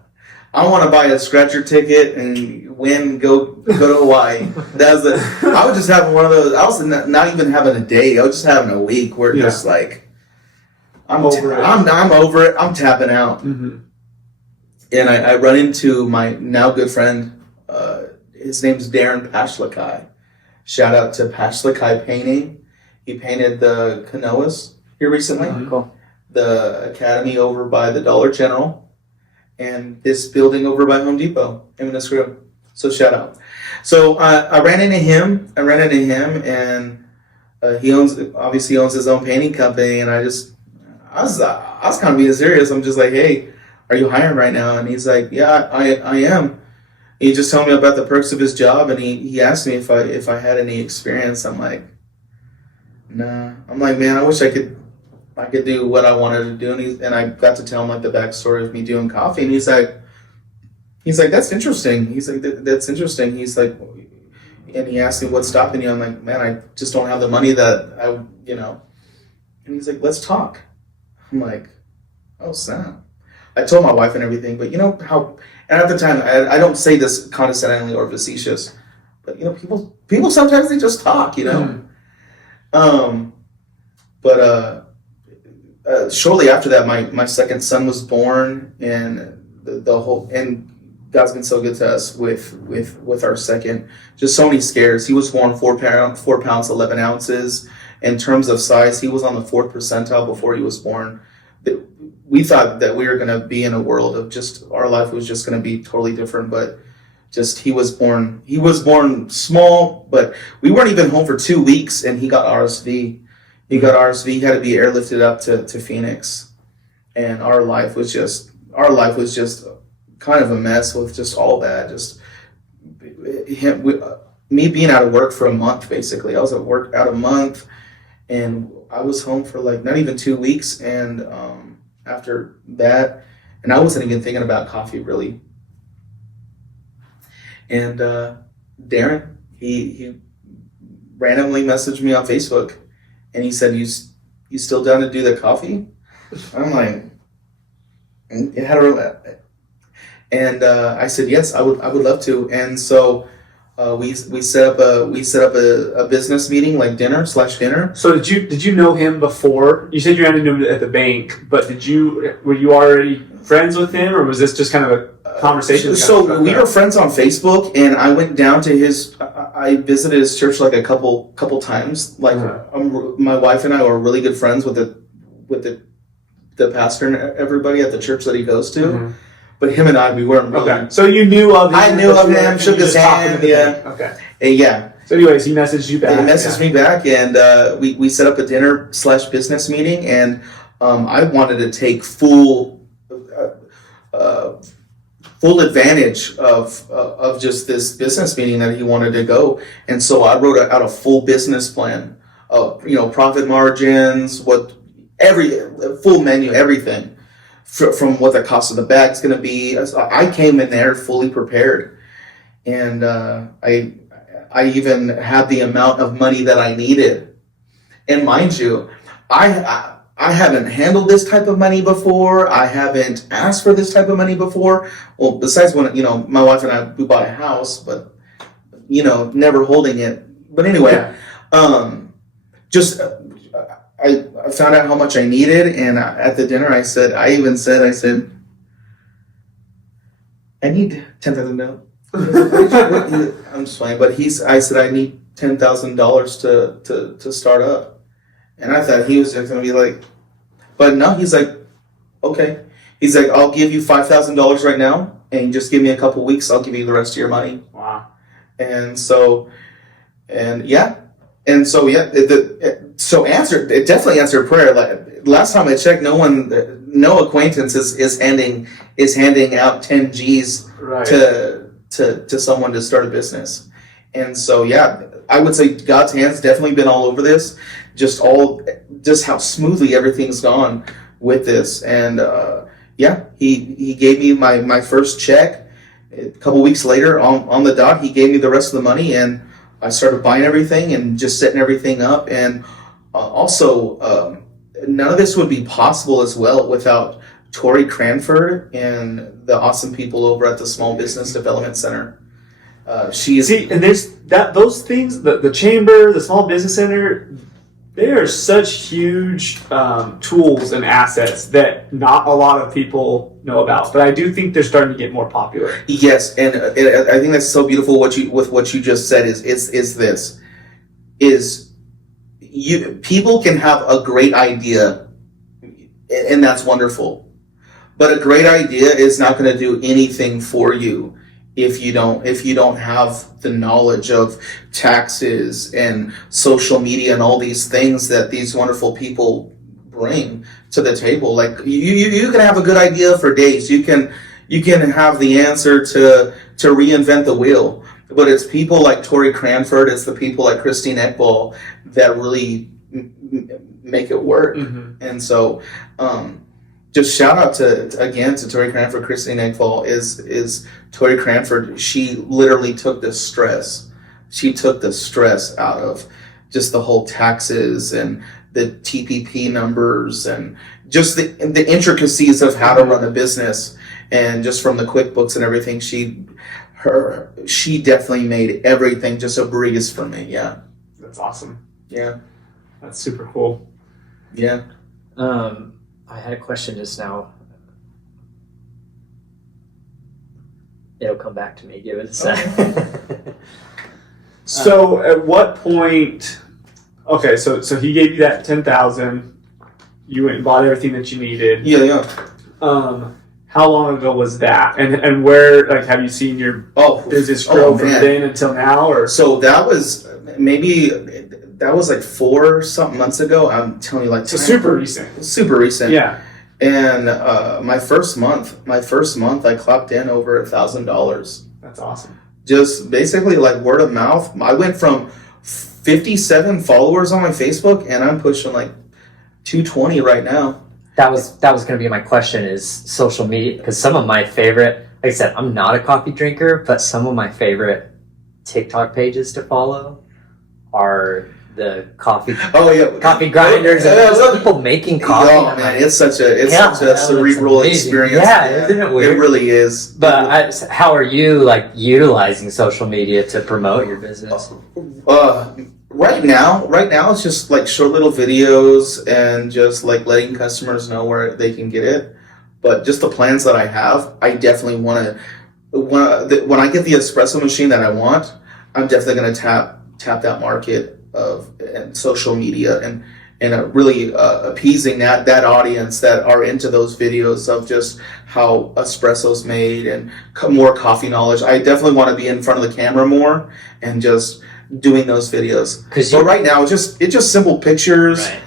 I want to buy a scratcher ticket and go to Hawaii. I was just having one of those. I was not even having a day. I was just having a week where just like I'm over it. I'm tapping out. Mm-hmm. And I run into my now good friend. His name's Darren Pashlakai. Shout out to Pashlakai Painting. He painted the Kanoas here recently. Mm-hmm. Cool. The Academy over by the Dollar General. And this building over by Home Depot, him and this crew. So shout out. So I ran into him, and he owns his own painting company. And I was kind of being serious. I'm just like, hey, are you hiring right now? And he's like, yeah, I am. He just told me about the perks of his job, and he asked me if I had any experience. I'm like, nah. I'm like, man, I wish I could do what I wanted to do. And I got to tell him like the backstory of me doing coffee. And he's like, that's interesting. He's like, that's interesting. He's like, and he asked me what's stopping you. I'm like, man, I just don't have the money that And he's like, let's talk. I'm like, oh snap. I told my wife and everything, but and at the time, I don't say this condescendingly or facetious, but people sometimes they just talk, But shortly after that, my second son was born, and and God's been so good to us with our second. Just so many scares. He was born 4 pounds 11 ounces. In terms of size, he was on the 4th percentile before he was born. We thought that we were going to be in a world of just our life was just going to be totally different, but just he was born small, but we weren't even home for 2 weeks, and he got RSV. He had to be airlifted up to Phoenix, and our life was just kind of a mess with just all that. Just me being out of work for a month, basically. I was at work out a month, and I was home for like not even 2 weeks, and after that, and I wasn't even thinking about coffee really. And Darren, he randomly messaged me on Facebook, and he said, "You still down to do the coffee?" I'm like, I said, "Yes, I would love to." And so we set up a business meeting, like dinner. So did you know him before? You said you ran into him at the bank, but were you already friends with him, or was this just kind of a conversation? So we were friends on Facebook, and I went down to I visited his church like a couple times. Like my wife and I were really good friends with the pastor and everybody at the church that he goes to. Mm-hmm. But him and I, we weren't really. Okay. So you knew of him. I knew of him, shook his hand. Yeah. Okay. And yeah. So anyways, he messaged you back. He messaged me back, and we set up a dinner/business meeting, and I wanted to take full advantage of just this business meeting that he wanted to go. And so I wrote out a full business plan of, profit margins, full menu, everything. From what the cost of the bag's going to be. I came in there fully prepared, and I even had the amount of money that I needed. And mind you, I haven't handled this type of money before. I haven't asked for this type of money before. Well, besides when my wife and we bought a house, but never holding it. But anyway, I found out how much I needed, and at the dinner I said, I need $10,000. I'm just playing, but I said I need $10,000 to start up, and I thought he was just gonna be like, but no, he's like, okay, he's like, I'll give you $5,000 right now, and just give me a couple weeks, I'll give you the rest of your money. Wow. It definitely answered prayer. Like last time I checked, no acquaintance is handing out 10 G's right. to someone to start a business. And so I would say God's hand's definitely been all over this. Just how smoothly everything's gone with this. And he gave me my first check. A couple weeks later, on the dot, he gave me the rest of the money, and I started buying everything and just setting everything up. And also, none of this would be possible as well without Tori Cranford and the awesome people over at the Small Business Development Center. And there's those things, the chamber, the Small Business Center, they are such huge tools and assets that not a lot of people know about. But I do think they're starting to get more popular. Yes, and I think that's so beautiful. What you just said is people can have a great idea, and that's wonderful. But a great idea is not going to do anything for you if you don't have the knowledge of taxes and social media and all these things that these wonderful people bring to the table. Like you can have a good idea for days. You can have the answer to reinvent the wheel. But it's people like Tori Cranford, it's the people like Christine Ekbal that really make it work. Mm-hmm. And so just shout out to Tori Cranford. Christine Ekbal is Tori Cranford. She literally took the stress. She took the stress out of just the whole taxes and the TPP numbers and just the intricacies of how to run a business, and just from the QuickBooks and everything. She definitely made everything just a breeze for me. Yeah, that's awesome. Yeah. That's super cool. Yeah. I had a question just now. It'll come back to me. Give it a sec. So at what point? Okay, so he gave you that 10,000. You went and bought everything that you needed. Yeah. How long ago was that? And where, like, have you seen your business grow from then until now? Or so that was like 4 something months ago. I'm telling you, like, so super recent. Super recent. Yeah. And my first month, I clocked in over $1,000. That's awesome. Just basically like word of mouth. I went from 57 followers on my Facebook, and I'm pushing like 220 right now. That was going to be my question, is social media, because some of my favorite, like I said, I'm not a coffee drinker, but some of my favorite TikTok pages to follow are the coffee grinders and people making coffee. Oh man, it's such a cerebral experience. Yeah, isn't it weird? It really is. But how are you like utilizing social media to promote your business? Right now it's just like short little videos and just like letting customers know where they can get it. But just the plans that I have, I definitely want to. When I get the espresso machine that I want, I'm definitely going to tap that market and social media and really appeasing that audience that are into those videos of just how espresso's made and more coffee knowledge. I definitely want to be in front of the camera more and just doing those videos. So right now it's just simple pictures, right.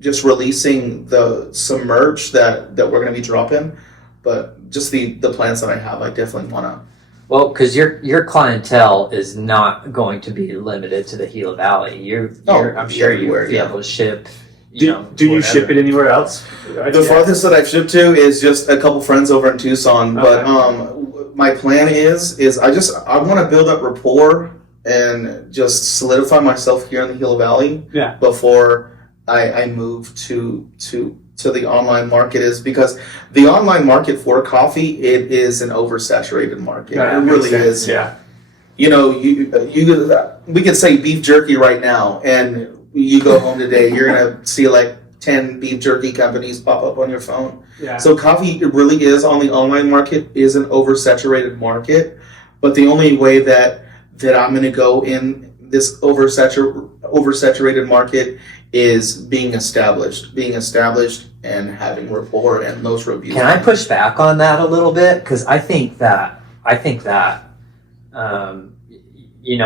Just releasing some merch that we're going to be dropping, but just the plans that I have, I definitely want to. Well, because your clientele is not going to be limited to the Gila Valley. I'm sure you would be able to ship. Do you ship it anywhere else? The farthest that I've shipped to is just a couple friends over in Tucson. Okay. But my plan is I want to build up rapport and just solidify myself here in the Gila Valley. Yeah. Before I move to the online market, is because the online market for coffee, it is an oversaturated market. It really is. Yeah. You know, we could say beef jerky right now, and you go home today, you're gonna see like 10 beef jerky companies pop up on your phone. Yeah. So coffee, it really is on the online market, is an oversaturated market. But the only way that I'm gonna go in this oversaturated market is being established and having rapport and those reviews. Can I push back on that a little bit? Because I think that you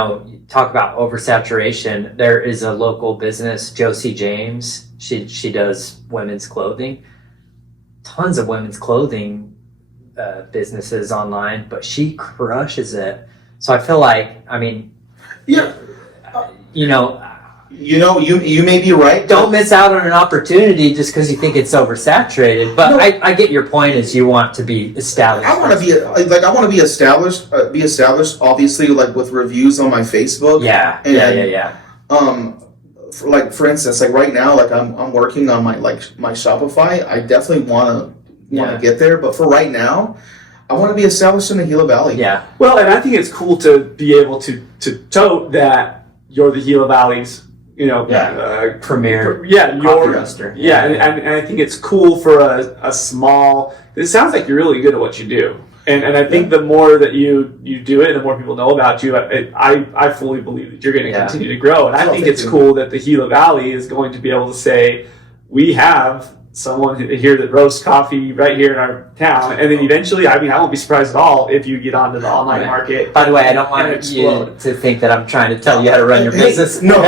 talk about oversaturation. There is a local business, Josie James. She does women's clothing. Tons of women's clothing businesses online, but she crushes it. So I feel like, you may be right. Don't miss out on an opportunity just because you think it's oversaturated. But no, I get your point, is you want to be established. I want to be established. Obviously, like with reviews on my Facebook. Yeah. For instance, like right now, like I'm working on my Shopify. I definitely want to get there, but for right now, I want to be established in the Gila Valley. Yeah. Well, and I think it's cool to be able to tote that you're the Gila Valley's, premier your roaster. And I think it's cool for a small. It sounds like you're really good at what you do, and I think the more that you do it, the more people know about you. I fully believe that you're going to continue to grow, and I think it's cool that the Gila Valley is going to be able to say, we have someone here that roasts coffee right here in our town, and then eventually, I won't be surprised at all if you get onto the online market. By the way, I don't want you to think that I'm trying to tell you how to run your business. No,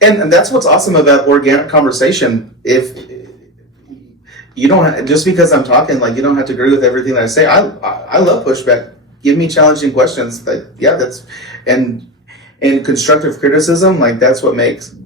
and that's what's awesome about organic conversation. If you don't, just because I'm talking, like, you don't have to agree with everything that I say. I love pushback. Give me challenging questions. And constructive criticism, like that's what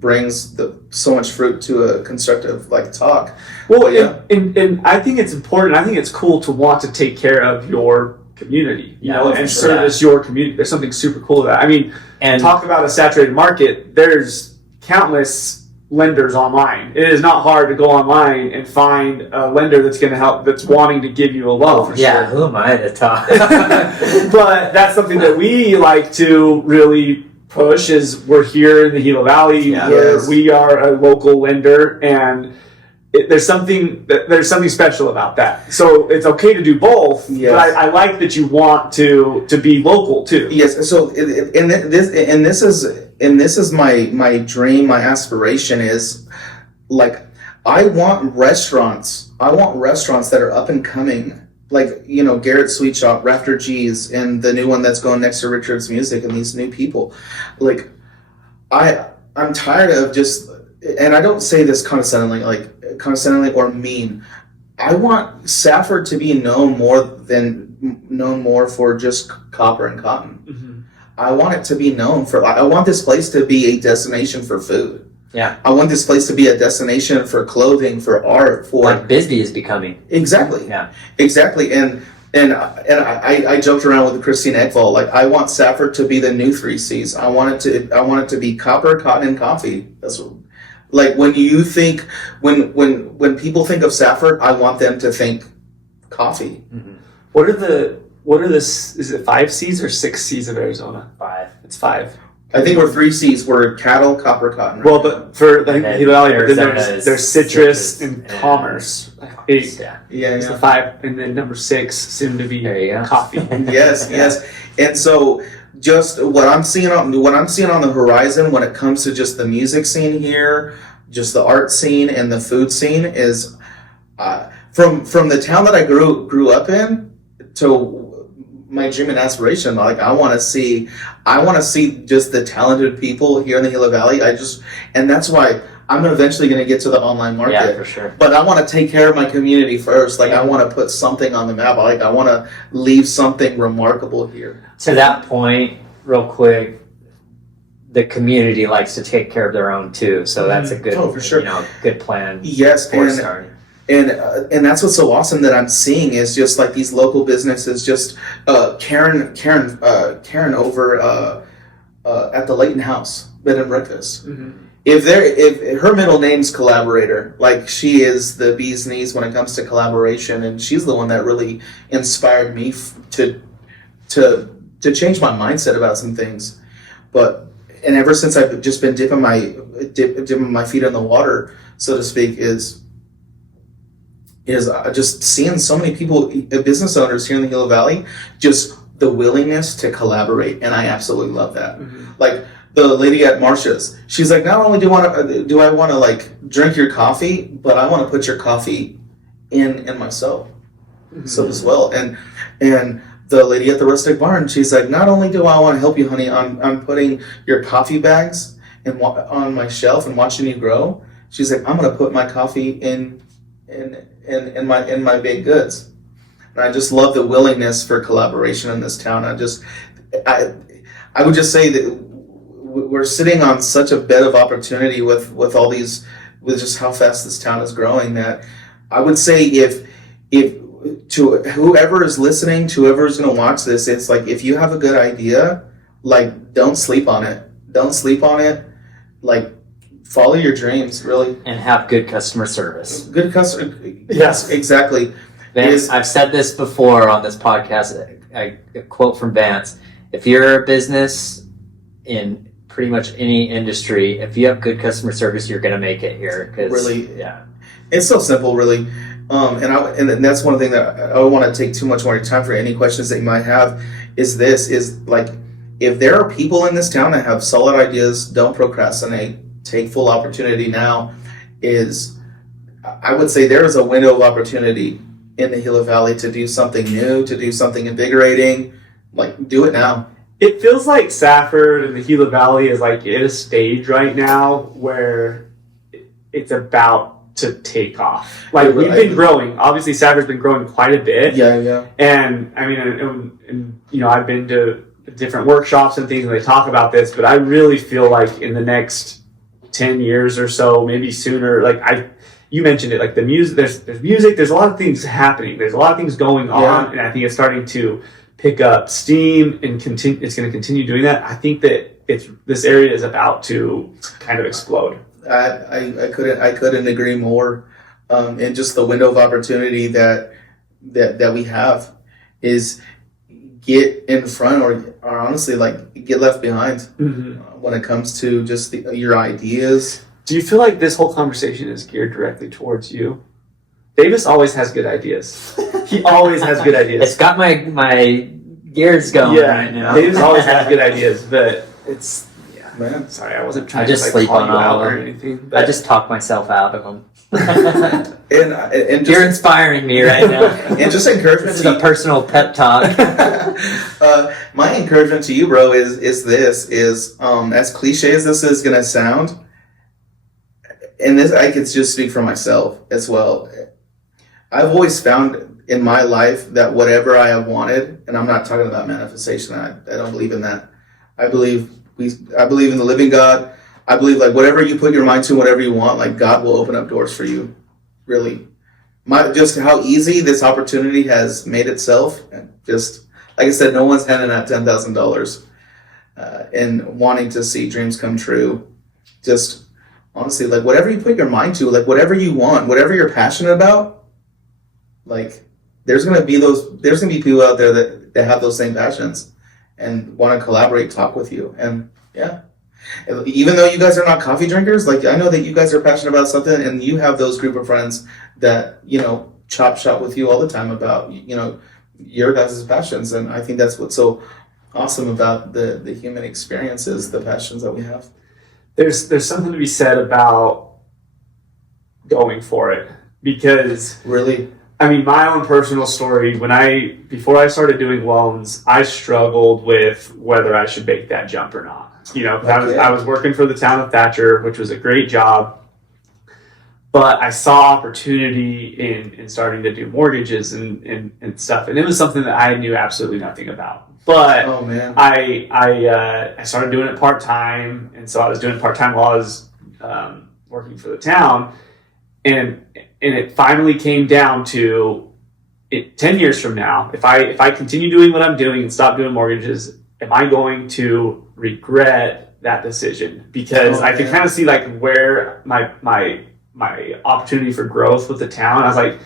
brings so much fruit to a constructive talk. Well, and I think it's important. I think it's cool to want to take care of your community, and service your community. There's something super cool about it. And talk about a saturated market. There's countless lenders online. It is not hard to go online and find a lender that's going to help, that's wanting to give you a loan. Sure. Who am I to talk? But that's something that we like to really push is we're here in the Gila Valley, where we are a local lender, and there's something special about that. So it's okay to do both, but I like that you want to be local too. Yes. So this is my dream, my aspiration is like I want restaurants that are up and coming. Like, you know, Garrett's Sweet Shop, Rafter G's, and the new one that's going next to Richard's Music, and these new people. Like, I'm tired of just, and I don't say this condescendingly or mean. I want Safford to be known more for just copper and cotton. Mm-hmm. I want it to be known for, I want this place to be a destination for food. Yeah. I want this place to be a destination for clothing, for art, for like Bisbee is becoming. Exactly. Yeah. Exactly. And I joked around with Christine Ekval, like I want Safford to be the new 3 C's. I want it to be copper, cotton, and coffee. That's what, like when you think when people think of Safford, I want them to think coffee. Mm-hmm. What are the is it 5 C's or 6 C's of Arizona? 5. It's 5. I think we're 3 C's. We're cattle, copper, cotton. Right? Well, but for the Gila Valley, then there's citrus and commerce. 8. Yeah. So 5, and then number 6 soon to be coffee. Yes. And so just what I'm seeing on the horizon when it comes to just the music scene here, just the art scene and the food scene is from the town that I grew up in to my dream and aspiration. Like I want to see just the talented people here in the Gila Valley. And that's why I'm eventually going to get to the online market. Yeah, for sure. But I want to take care of my community first. Like I want to put something on the map. Like I want to leave something remarkable here. To that point, real quick, the community likes to take care of their own too. So that's a good, for sure. Good plan. Yes, and that's what's so awesome that I'm seeing is just like these local businesses. Just Karen over at the Layton House Bed and Breakfast. Mm-hmm. If her middle name's Collaborator, like she is the bee's knees when it comes to collaboration, and she's the one that really inspired me to change my mindset about some things. And ever since I've just been dipping my feet in the water, so to speak, is just seeing so many people, business owners here in the Gila Valley, just the willingness to collaborate, and I absolutely love that. Mm-hmm. Like the lady at Marsha's, she's like, not only do I want to like drink your coffee, but I want to put your coffee in myself, so as well. And the lady at the Rustic Barn, she's like, not only do I want to help you, honey, I'm putting your coffee bags on my shelf and watching you grow. She's like, I'm gonna put my coffee in my baked goods. And I just love the willingness for collaboration in this town. I would just say that we're sitting on such a bed of opportunity with all these, with just how fast this town is growing, that I would say if to whoever is listening, to whoever is going to watch this, it's like, if you have a good idea, like don't sleep on it. Like follow your dreams, really, and have good customer service. Good customer. Yes, exactly. Vance, I've said this before on this podcast. A quote from Vance: "If you're a business in pretty much any industry, if you have good customer service, you're going to make it here." Really, yeah, it's so simple, really. And that's one thing that I don't want to take too much more of your time for. Any questions that you might have is like, if there are people in this town that have solid ideas, don't procrastinate, take full opportunity now. I would say there is a window of opportunity in the Gila Valley to do something new, to do something invigorating. Like, do it now. It feels like Safford and the Gila Valley is like at a stage right now where it's about to take off. Like, we've been growing. Obviously, Safford's been growing quite a bit. Yeah. And I mean, and you know, I've been to different workshops and things, and they talk about this, but I really feel like in the next 10 years or so, maybe sooner, like you mentioned it, like the music, there's music, there's a lot of things happening, there's a lot of things going on, and I think it's starting to pick up steam and continue. It's going to continue doing that. I think that this area is about to kind of explode. I couldn't agree more. And just the window of opportunity that we have is get in front or honestly like get left behind when it comes to just your ideas. Do you feel like this whole conversation is geared directly towards you? Davis always has good ideas. He always has good ideas. It's got my gears going right now. Davis always has good ideas, but it's man. Sorry, I wasn't trying to sleep on all or anything. I just talk myself out of them. and You're inspiring me right now. And just encouragement. This is a personal pep talk. My encouragement to you, bro, is as cliche as this is gonna sound, and this I could just speak for myself as well. I've always found in my life that whatever I have wanted, and I'm not talking about manifestation. I don't believe in that. I believe in the living God. I believe like whatever you put your mind to, whatever you want, like God will open up doors for you. Really, just how easy this opportunity has made itself, and just like I said, no one's handing out $10,000 and wanting to see dreams come true. Just honestly, like whatever you put your mind to, like whatever you want, whatever you're passionate about, like there's gonna be people out there that have those same passions and want to collaborate, talk with you, and yeah. Even though you guys are not coffee drinkers, like I know that you guys are passionate about something, and you have those group of friends that chop shop with you all the time about your guys' passions, and I think that's what's so awesome about the human experiences, the passions that we have. There's something to be said about going for it, because really, I mean, my own personal story, before I started doing loans, I struggled with whether I should make that jump or not. I was working for the town of Thatcher, which was a great job, but I saw opportunity in starting to do mortgages and stuff, and it was something that I knew absolutely nothing about. But I started doing it part-time, and so I was doing it part-time while I was working for the town, and it finally came down to 10 years from now, if I continue doing what I'm doing and stop doing mortgages, am I going to regret that decision? Because I can kind of see like where my opportunity for growth with the town. I was like,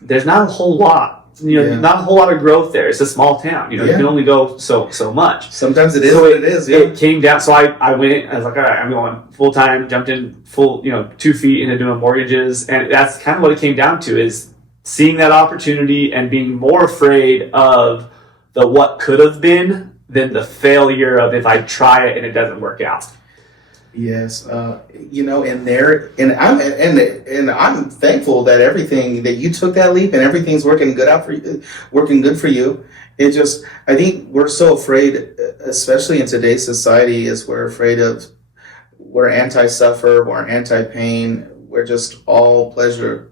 there's not a whole lot, not a whole lot of growth there. It's a small town, you can only go so much. Sometimes it is what it is. Yeah. It came down, so I went. I was like, all right, I'm going full time. Jumped in full, 2 feet into doing mortgages, and that's kind of what it came down to, is seeing that opportunity and being more afraid of the what could have been than the failure of if I try it and it doesn't work out. Yes, I'm thankful that everything that you took that leap and everything's working good for you. It just, I think we're so afraid, especially in today's society, we're anti-suffer, we're anti-pain, we're just all pleasure.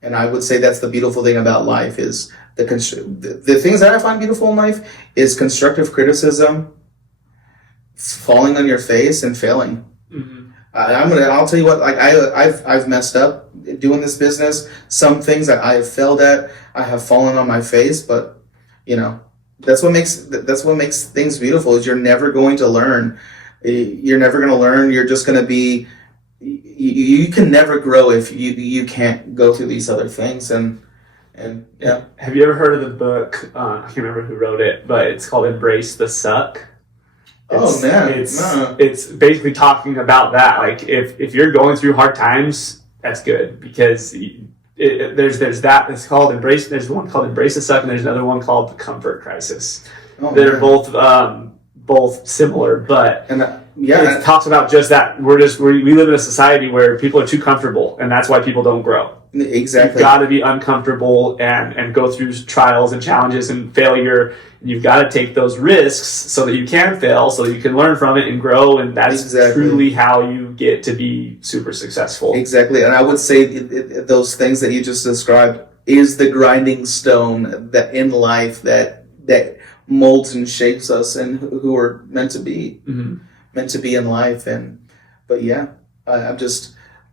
And I would say that's the beautiful thing about life is the things that I find beautiful in life is constructive criticism, falling on your face and failing. Mm-hmm. I'll tell you what, like I've messed up doing this business. Some things that I have failed at, I have fallen on my face, but that's what makes things beautiful, is you're never going to learn. You're just going to be, you can never grow if you can't go through these other things. And yeah. Have you ever heard of the book? I can't remember who wrote it, but it's called Embrace the Suck. It's basically talking about that. Like if you're going through hard times, that's good, because there's that. It's called Embrace. There's one called Embrace the Suck, and there's another one called the Comfort Crisis. They're both similar, but it talks about just that. We live in a society where people are too comfortable, and that's why people don't grow. Exactly. You've got to be uncomfortable and go through trials and challenges and failure. And you've got to take those risks so that you can fail, so that you can learn from it and grow. And that's truly how you get to be super successful. Exactly. And I would say those things that you just described is the grinding stone that in life that molds and shapes us and who we're meant to be in life. But yeah,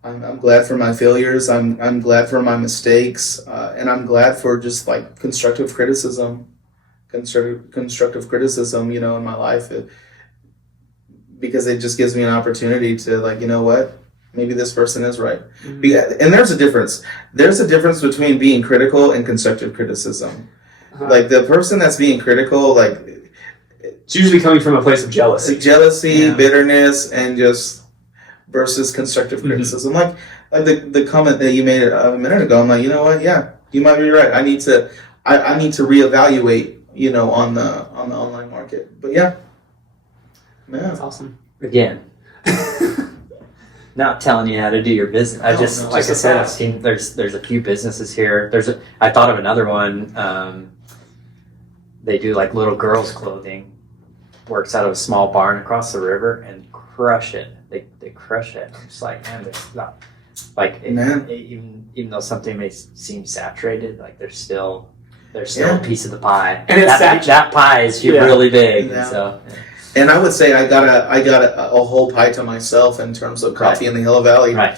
I'm glad for my failures. I'm glad for my mistakes, and I'm glad for just like constructive criticism, in my life, because it just gives me an opportunity to like, what, maybe this person is right. Mm-hmm. And there's a difference. There's a difference between being critical and constructive criticism. Like the person that's being critical, like it's usually coming from a place of jealousy, bitterness, and just versus constructive criticism. Like the comment that you made a minute ago. I'm like, you know what? Yeah, you might be right. I need to reevaluate. On the online market. But yeah, man, that's awesome. Again, not telling you how to do your business. I said, I've seen there's a few businesses here. I thought of another one. They do like little girls' clothing. Works out of a small barn across the river and crush it. They crush it. I'm just like, man, it's not like even though something may seem saturated, like there's still a piece of the pie. And that pie is really big. Yeah. So. And I would say I got a whole pie to myself in terms of coffee in the Gila Valley. Right.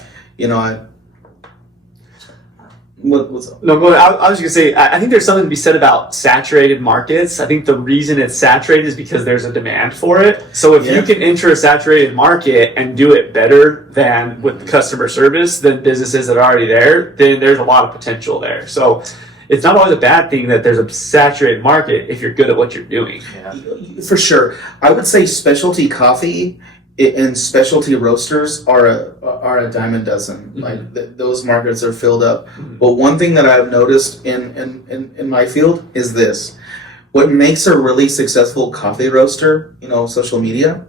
What's up? No, I was just gonna say, I think there's something to be said about saturated markets. I think the reason it's saturated is because there's a demand for it. So if you can enter a saturated market and do it better than with customer service than businesses that are already there, then there's a lot of potential there. So it's not always a bad thing that there's a saturated market if you're good at what you're doing. Yeah. For sure. I would say specialty coffee and specialty roasters are a dime a dozen. Like those markets are filled up. But one thing that I've noticed in my field is this. What makes a really successful coffee roaster, social media,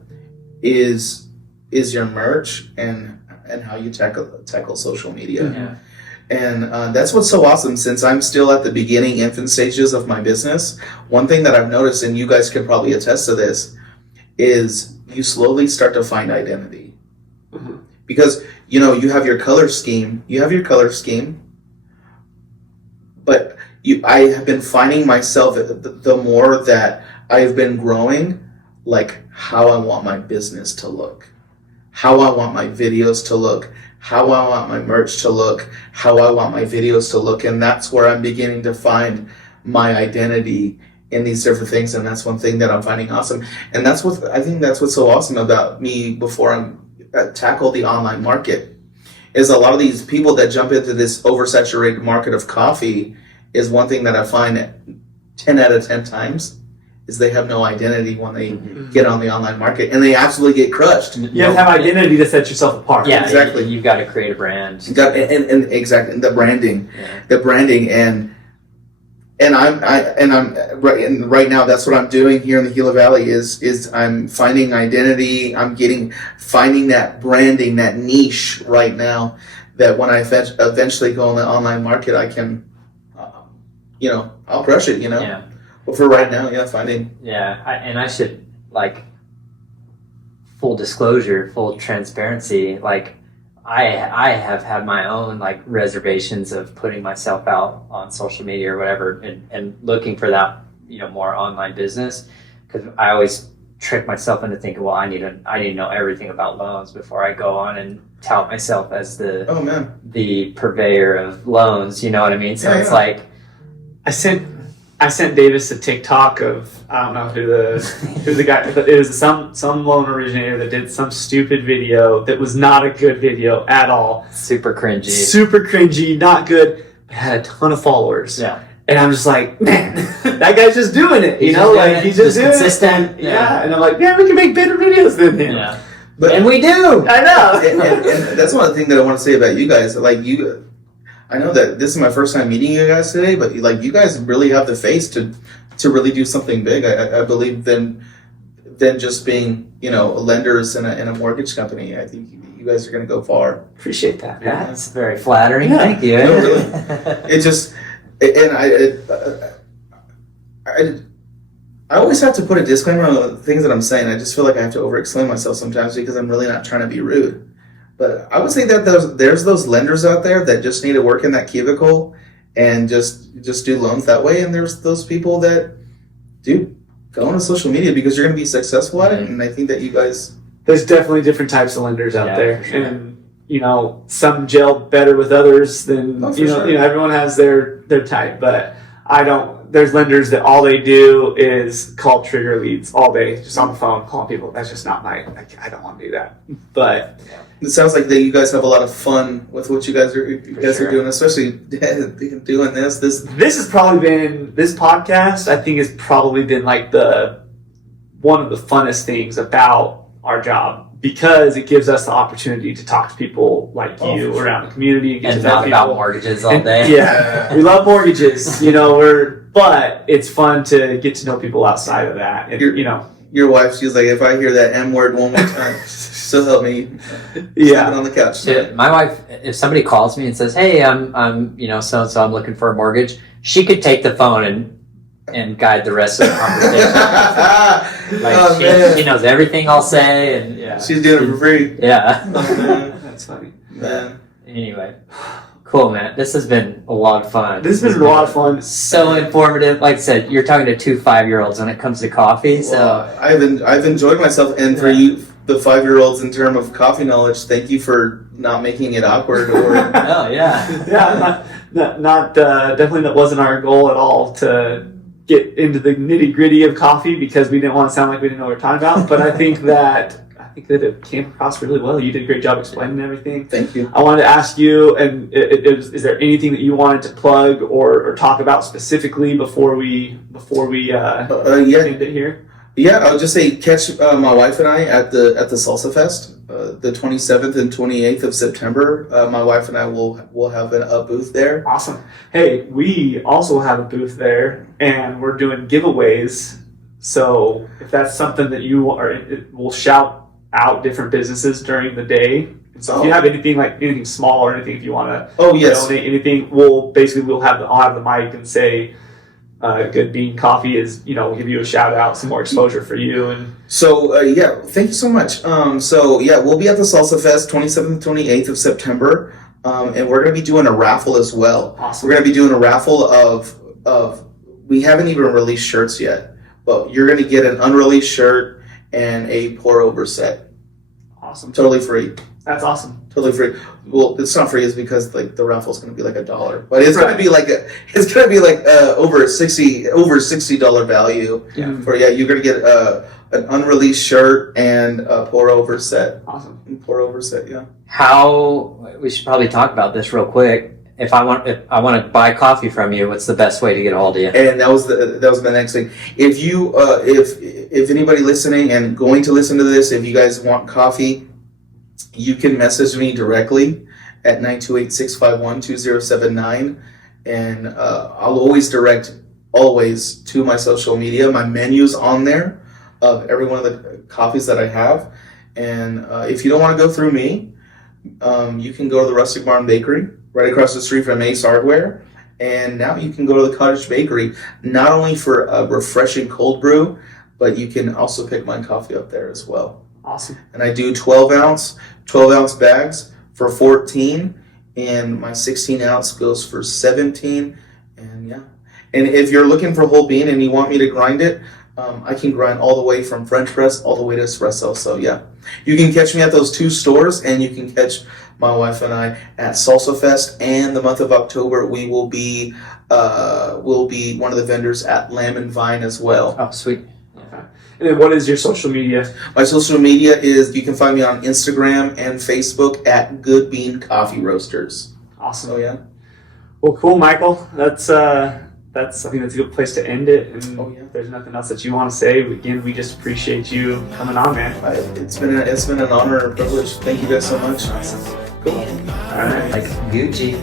is your merch and how you tackle social media. Yeah. And that's what's so awesome. Since I'm still at the beginning infant stages of my business, one thing that I've noticed, and you guys can probably attest to this, is you slowly start to find identity. Because you have your color scheme, but I have been finding myself the more that I've been growing, like how I want my business to look, how I want my videos to look, how I want my merch to look, how I want my videos to look. And that's where I'm beginning to find my identity in these different things. And that's one thing that I'm finding awesome. And I think that's what's so awesome about me before I tackle the online market, is a lot of these people that jump into this oversaturated market of coffee is one thing that I find 10 out of 10 times is they have no identity when they get on the online market, and they absolutely get crushed. You have to have identity to set yourself apart. Yeah, exactly. You've got to create a brand. And exactly the branding, and I'm right now. That's what I'm doing here in the Gila Valley. Is I'm finding identity. I'm finding that branding, that niche right now. That when I eventually go on the online market, I can, I'll crush it. Yeah. But for right now, finding. Yeah, I should, full disclosure, full transparency, I have had my own, reservations of putting myself out on social media or whatever and looking for that, more online business. Because I always trick myself into thinking, well, I need to know everything about loans before I go on and tout myself as the purveyor of loans, you know what I mean? So it's like... I sent Davis a TikTok of, I don't know who the guy, it was some loan originator that did some stupid video that was not a good video at all. Super cringy, not good, but had a ton of followers. Yeah. And I'm just like, man, that guy's just doing it, he's just doing consistent. It. Yeah. And I'm like, man, we can make better videos than him. Yeah. And we do. I know. and that's one of the things that I want to say about you guys. I know that this is my first time meeting you guys today, but you guys really have the face to really do something big. I believe than just being lenders in a mortgage company. I think you guys are going to go far. Appreciate that. Yeah, that's very flattering. Yeah. Thank you. No, really. It just I always have to put a disclaimer on the things that I'm saying. I just feel like I have to over-explain myself sometimes because I'm really not trying to be rude. But I would say that there's those lenders out there that just need to work in that cubicle and just do loans that way. And there's those people that go on social media because you're going to be successful at it. And I think that you guys... There's definitely different types of lenders out there. Sure. And, some gel better with others than, sure. Everyone has their type. But I don't... there's lenders that all they do is call trigger leads all day, just on the phone, calling people. That's just not I don't want to do that. But it sounds like that you guys have a lot of fun with what you guys are doing, especially doing this. This has probably been, this podcast, I think, has probably been like one of the funnest things about our job, because it gives us the opportunity to talk to people like you around the community and talk about mortgages all day. Yeah, we love mortgages, but it's fun to get to know people outside of that. And, your wife, she's like, if I hear that M word one more time, so help me. Yeah, on the couch. Dude, my wife, if somebody calls me and says, "Hey, I'm so and so, I'm looking for a mortgage," she could take the phone and guide the rest of the conversation. Like she knows everything I'll say, and yeah, she's doing it for free. Yeah, that's funny, man. Anyway, cool, man. This has been a lot of fun. This has been a lot of fun. So informative. Like I said, you're talking to 2 5-year-olds when it comes to coffee. So I've enjoyed myself, and for you, the 5-year-olds, in terms of coffee knowledge, thank you for not making it awkward. Or oh yeah, not definitely that wasn't our goal at all to get into the nitty gritty of coffee, because we didn't want to sound like we didn't know what we were talking about. But I think that it came across really well. You did a great job explaining everything. Thank you. I wanted to ask you, and is there anything that you wanted to plug or talk about specifically before we end it here? Yeah, I'll just say catch my wife and I at the Salsa Fest, the 27th and 28th of September. My wife and I will have a booth there. Awesome. Hey, we also have a booth there, and we're doing giveaways. So if that's something that we'll shout out different businesses during the day. And so if you have anything small or anything, if you want to donate anything, we'll have the mic and say, Good Bean Coffee is, we'll give you a shout out, some more exposure for you. And so, thank you so much. We'll be at the Salsa Fest 27th and 28th of September. And we're going to be doing a raffle as well. Awesome. We're going to be doing a raffle of we haven't even released shirts yet, but you're going to get an unreleased shirt and a pour over set. Awesome. Totally free. That's awesome. Totally free. Well, it's not free, it's because the raffle's going to be like $1, but it's going to be like over $60 value. Yeah. You're going to get an unreleased shirt and a pour over set. Awesome. Pour over set. Yeah. We should probably talk about this real quick. If I want to buy coffee from you, what's the best way to get a hold of you? And that was the next thing. If you if anybody listening and going to listen to this, if you guys want coffee, you can message me directly at 928-651-2079, and I'll always direct to my social media. My menu's on there of every one of the coffees that I have. And if you don't want to go through me, you can go to the Rustic Barn Bakery right across the street from Ace Hardware. And now you can go to the Cottage Bakery, not only for a refreshing cold brew, but you can also pick my coffee up there as well. Awesome. And I do 12 ounce bags for $14, and my 16 ounce goes for $17. And and if you're looking for whole bean and you want me to grind it, I can grind all the way from French press all the way to espresso. So you can catch me at those 2 stores, and you can catch my wife and I at Salsa Fest. And the month of October, we will be one of the vendors at Lamb and Vine as well. Oh, sweet. Okay. And then what is your social media? My social media is, you can find me on Instagram and Facebook at Good Bean Coffee Roasters. Awesome. So Well, cool, Michael. That's I think that's a good place to end it. And if there's nothing else that you want to say, again, we just appreciate you coming on, man. It's been an honor and privilege. Thank you guys so much. Awesome. Cool. All right. Like Gucci.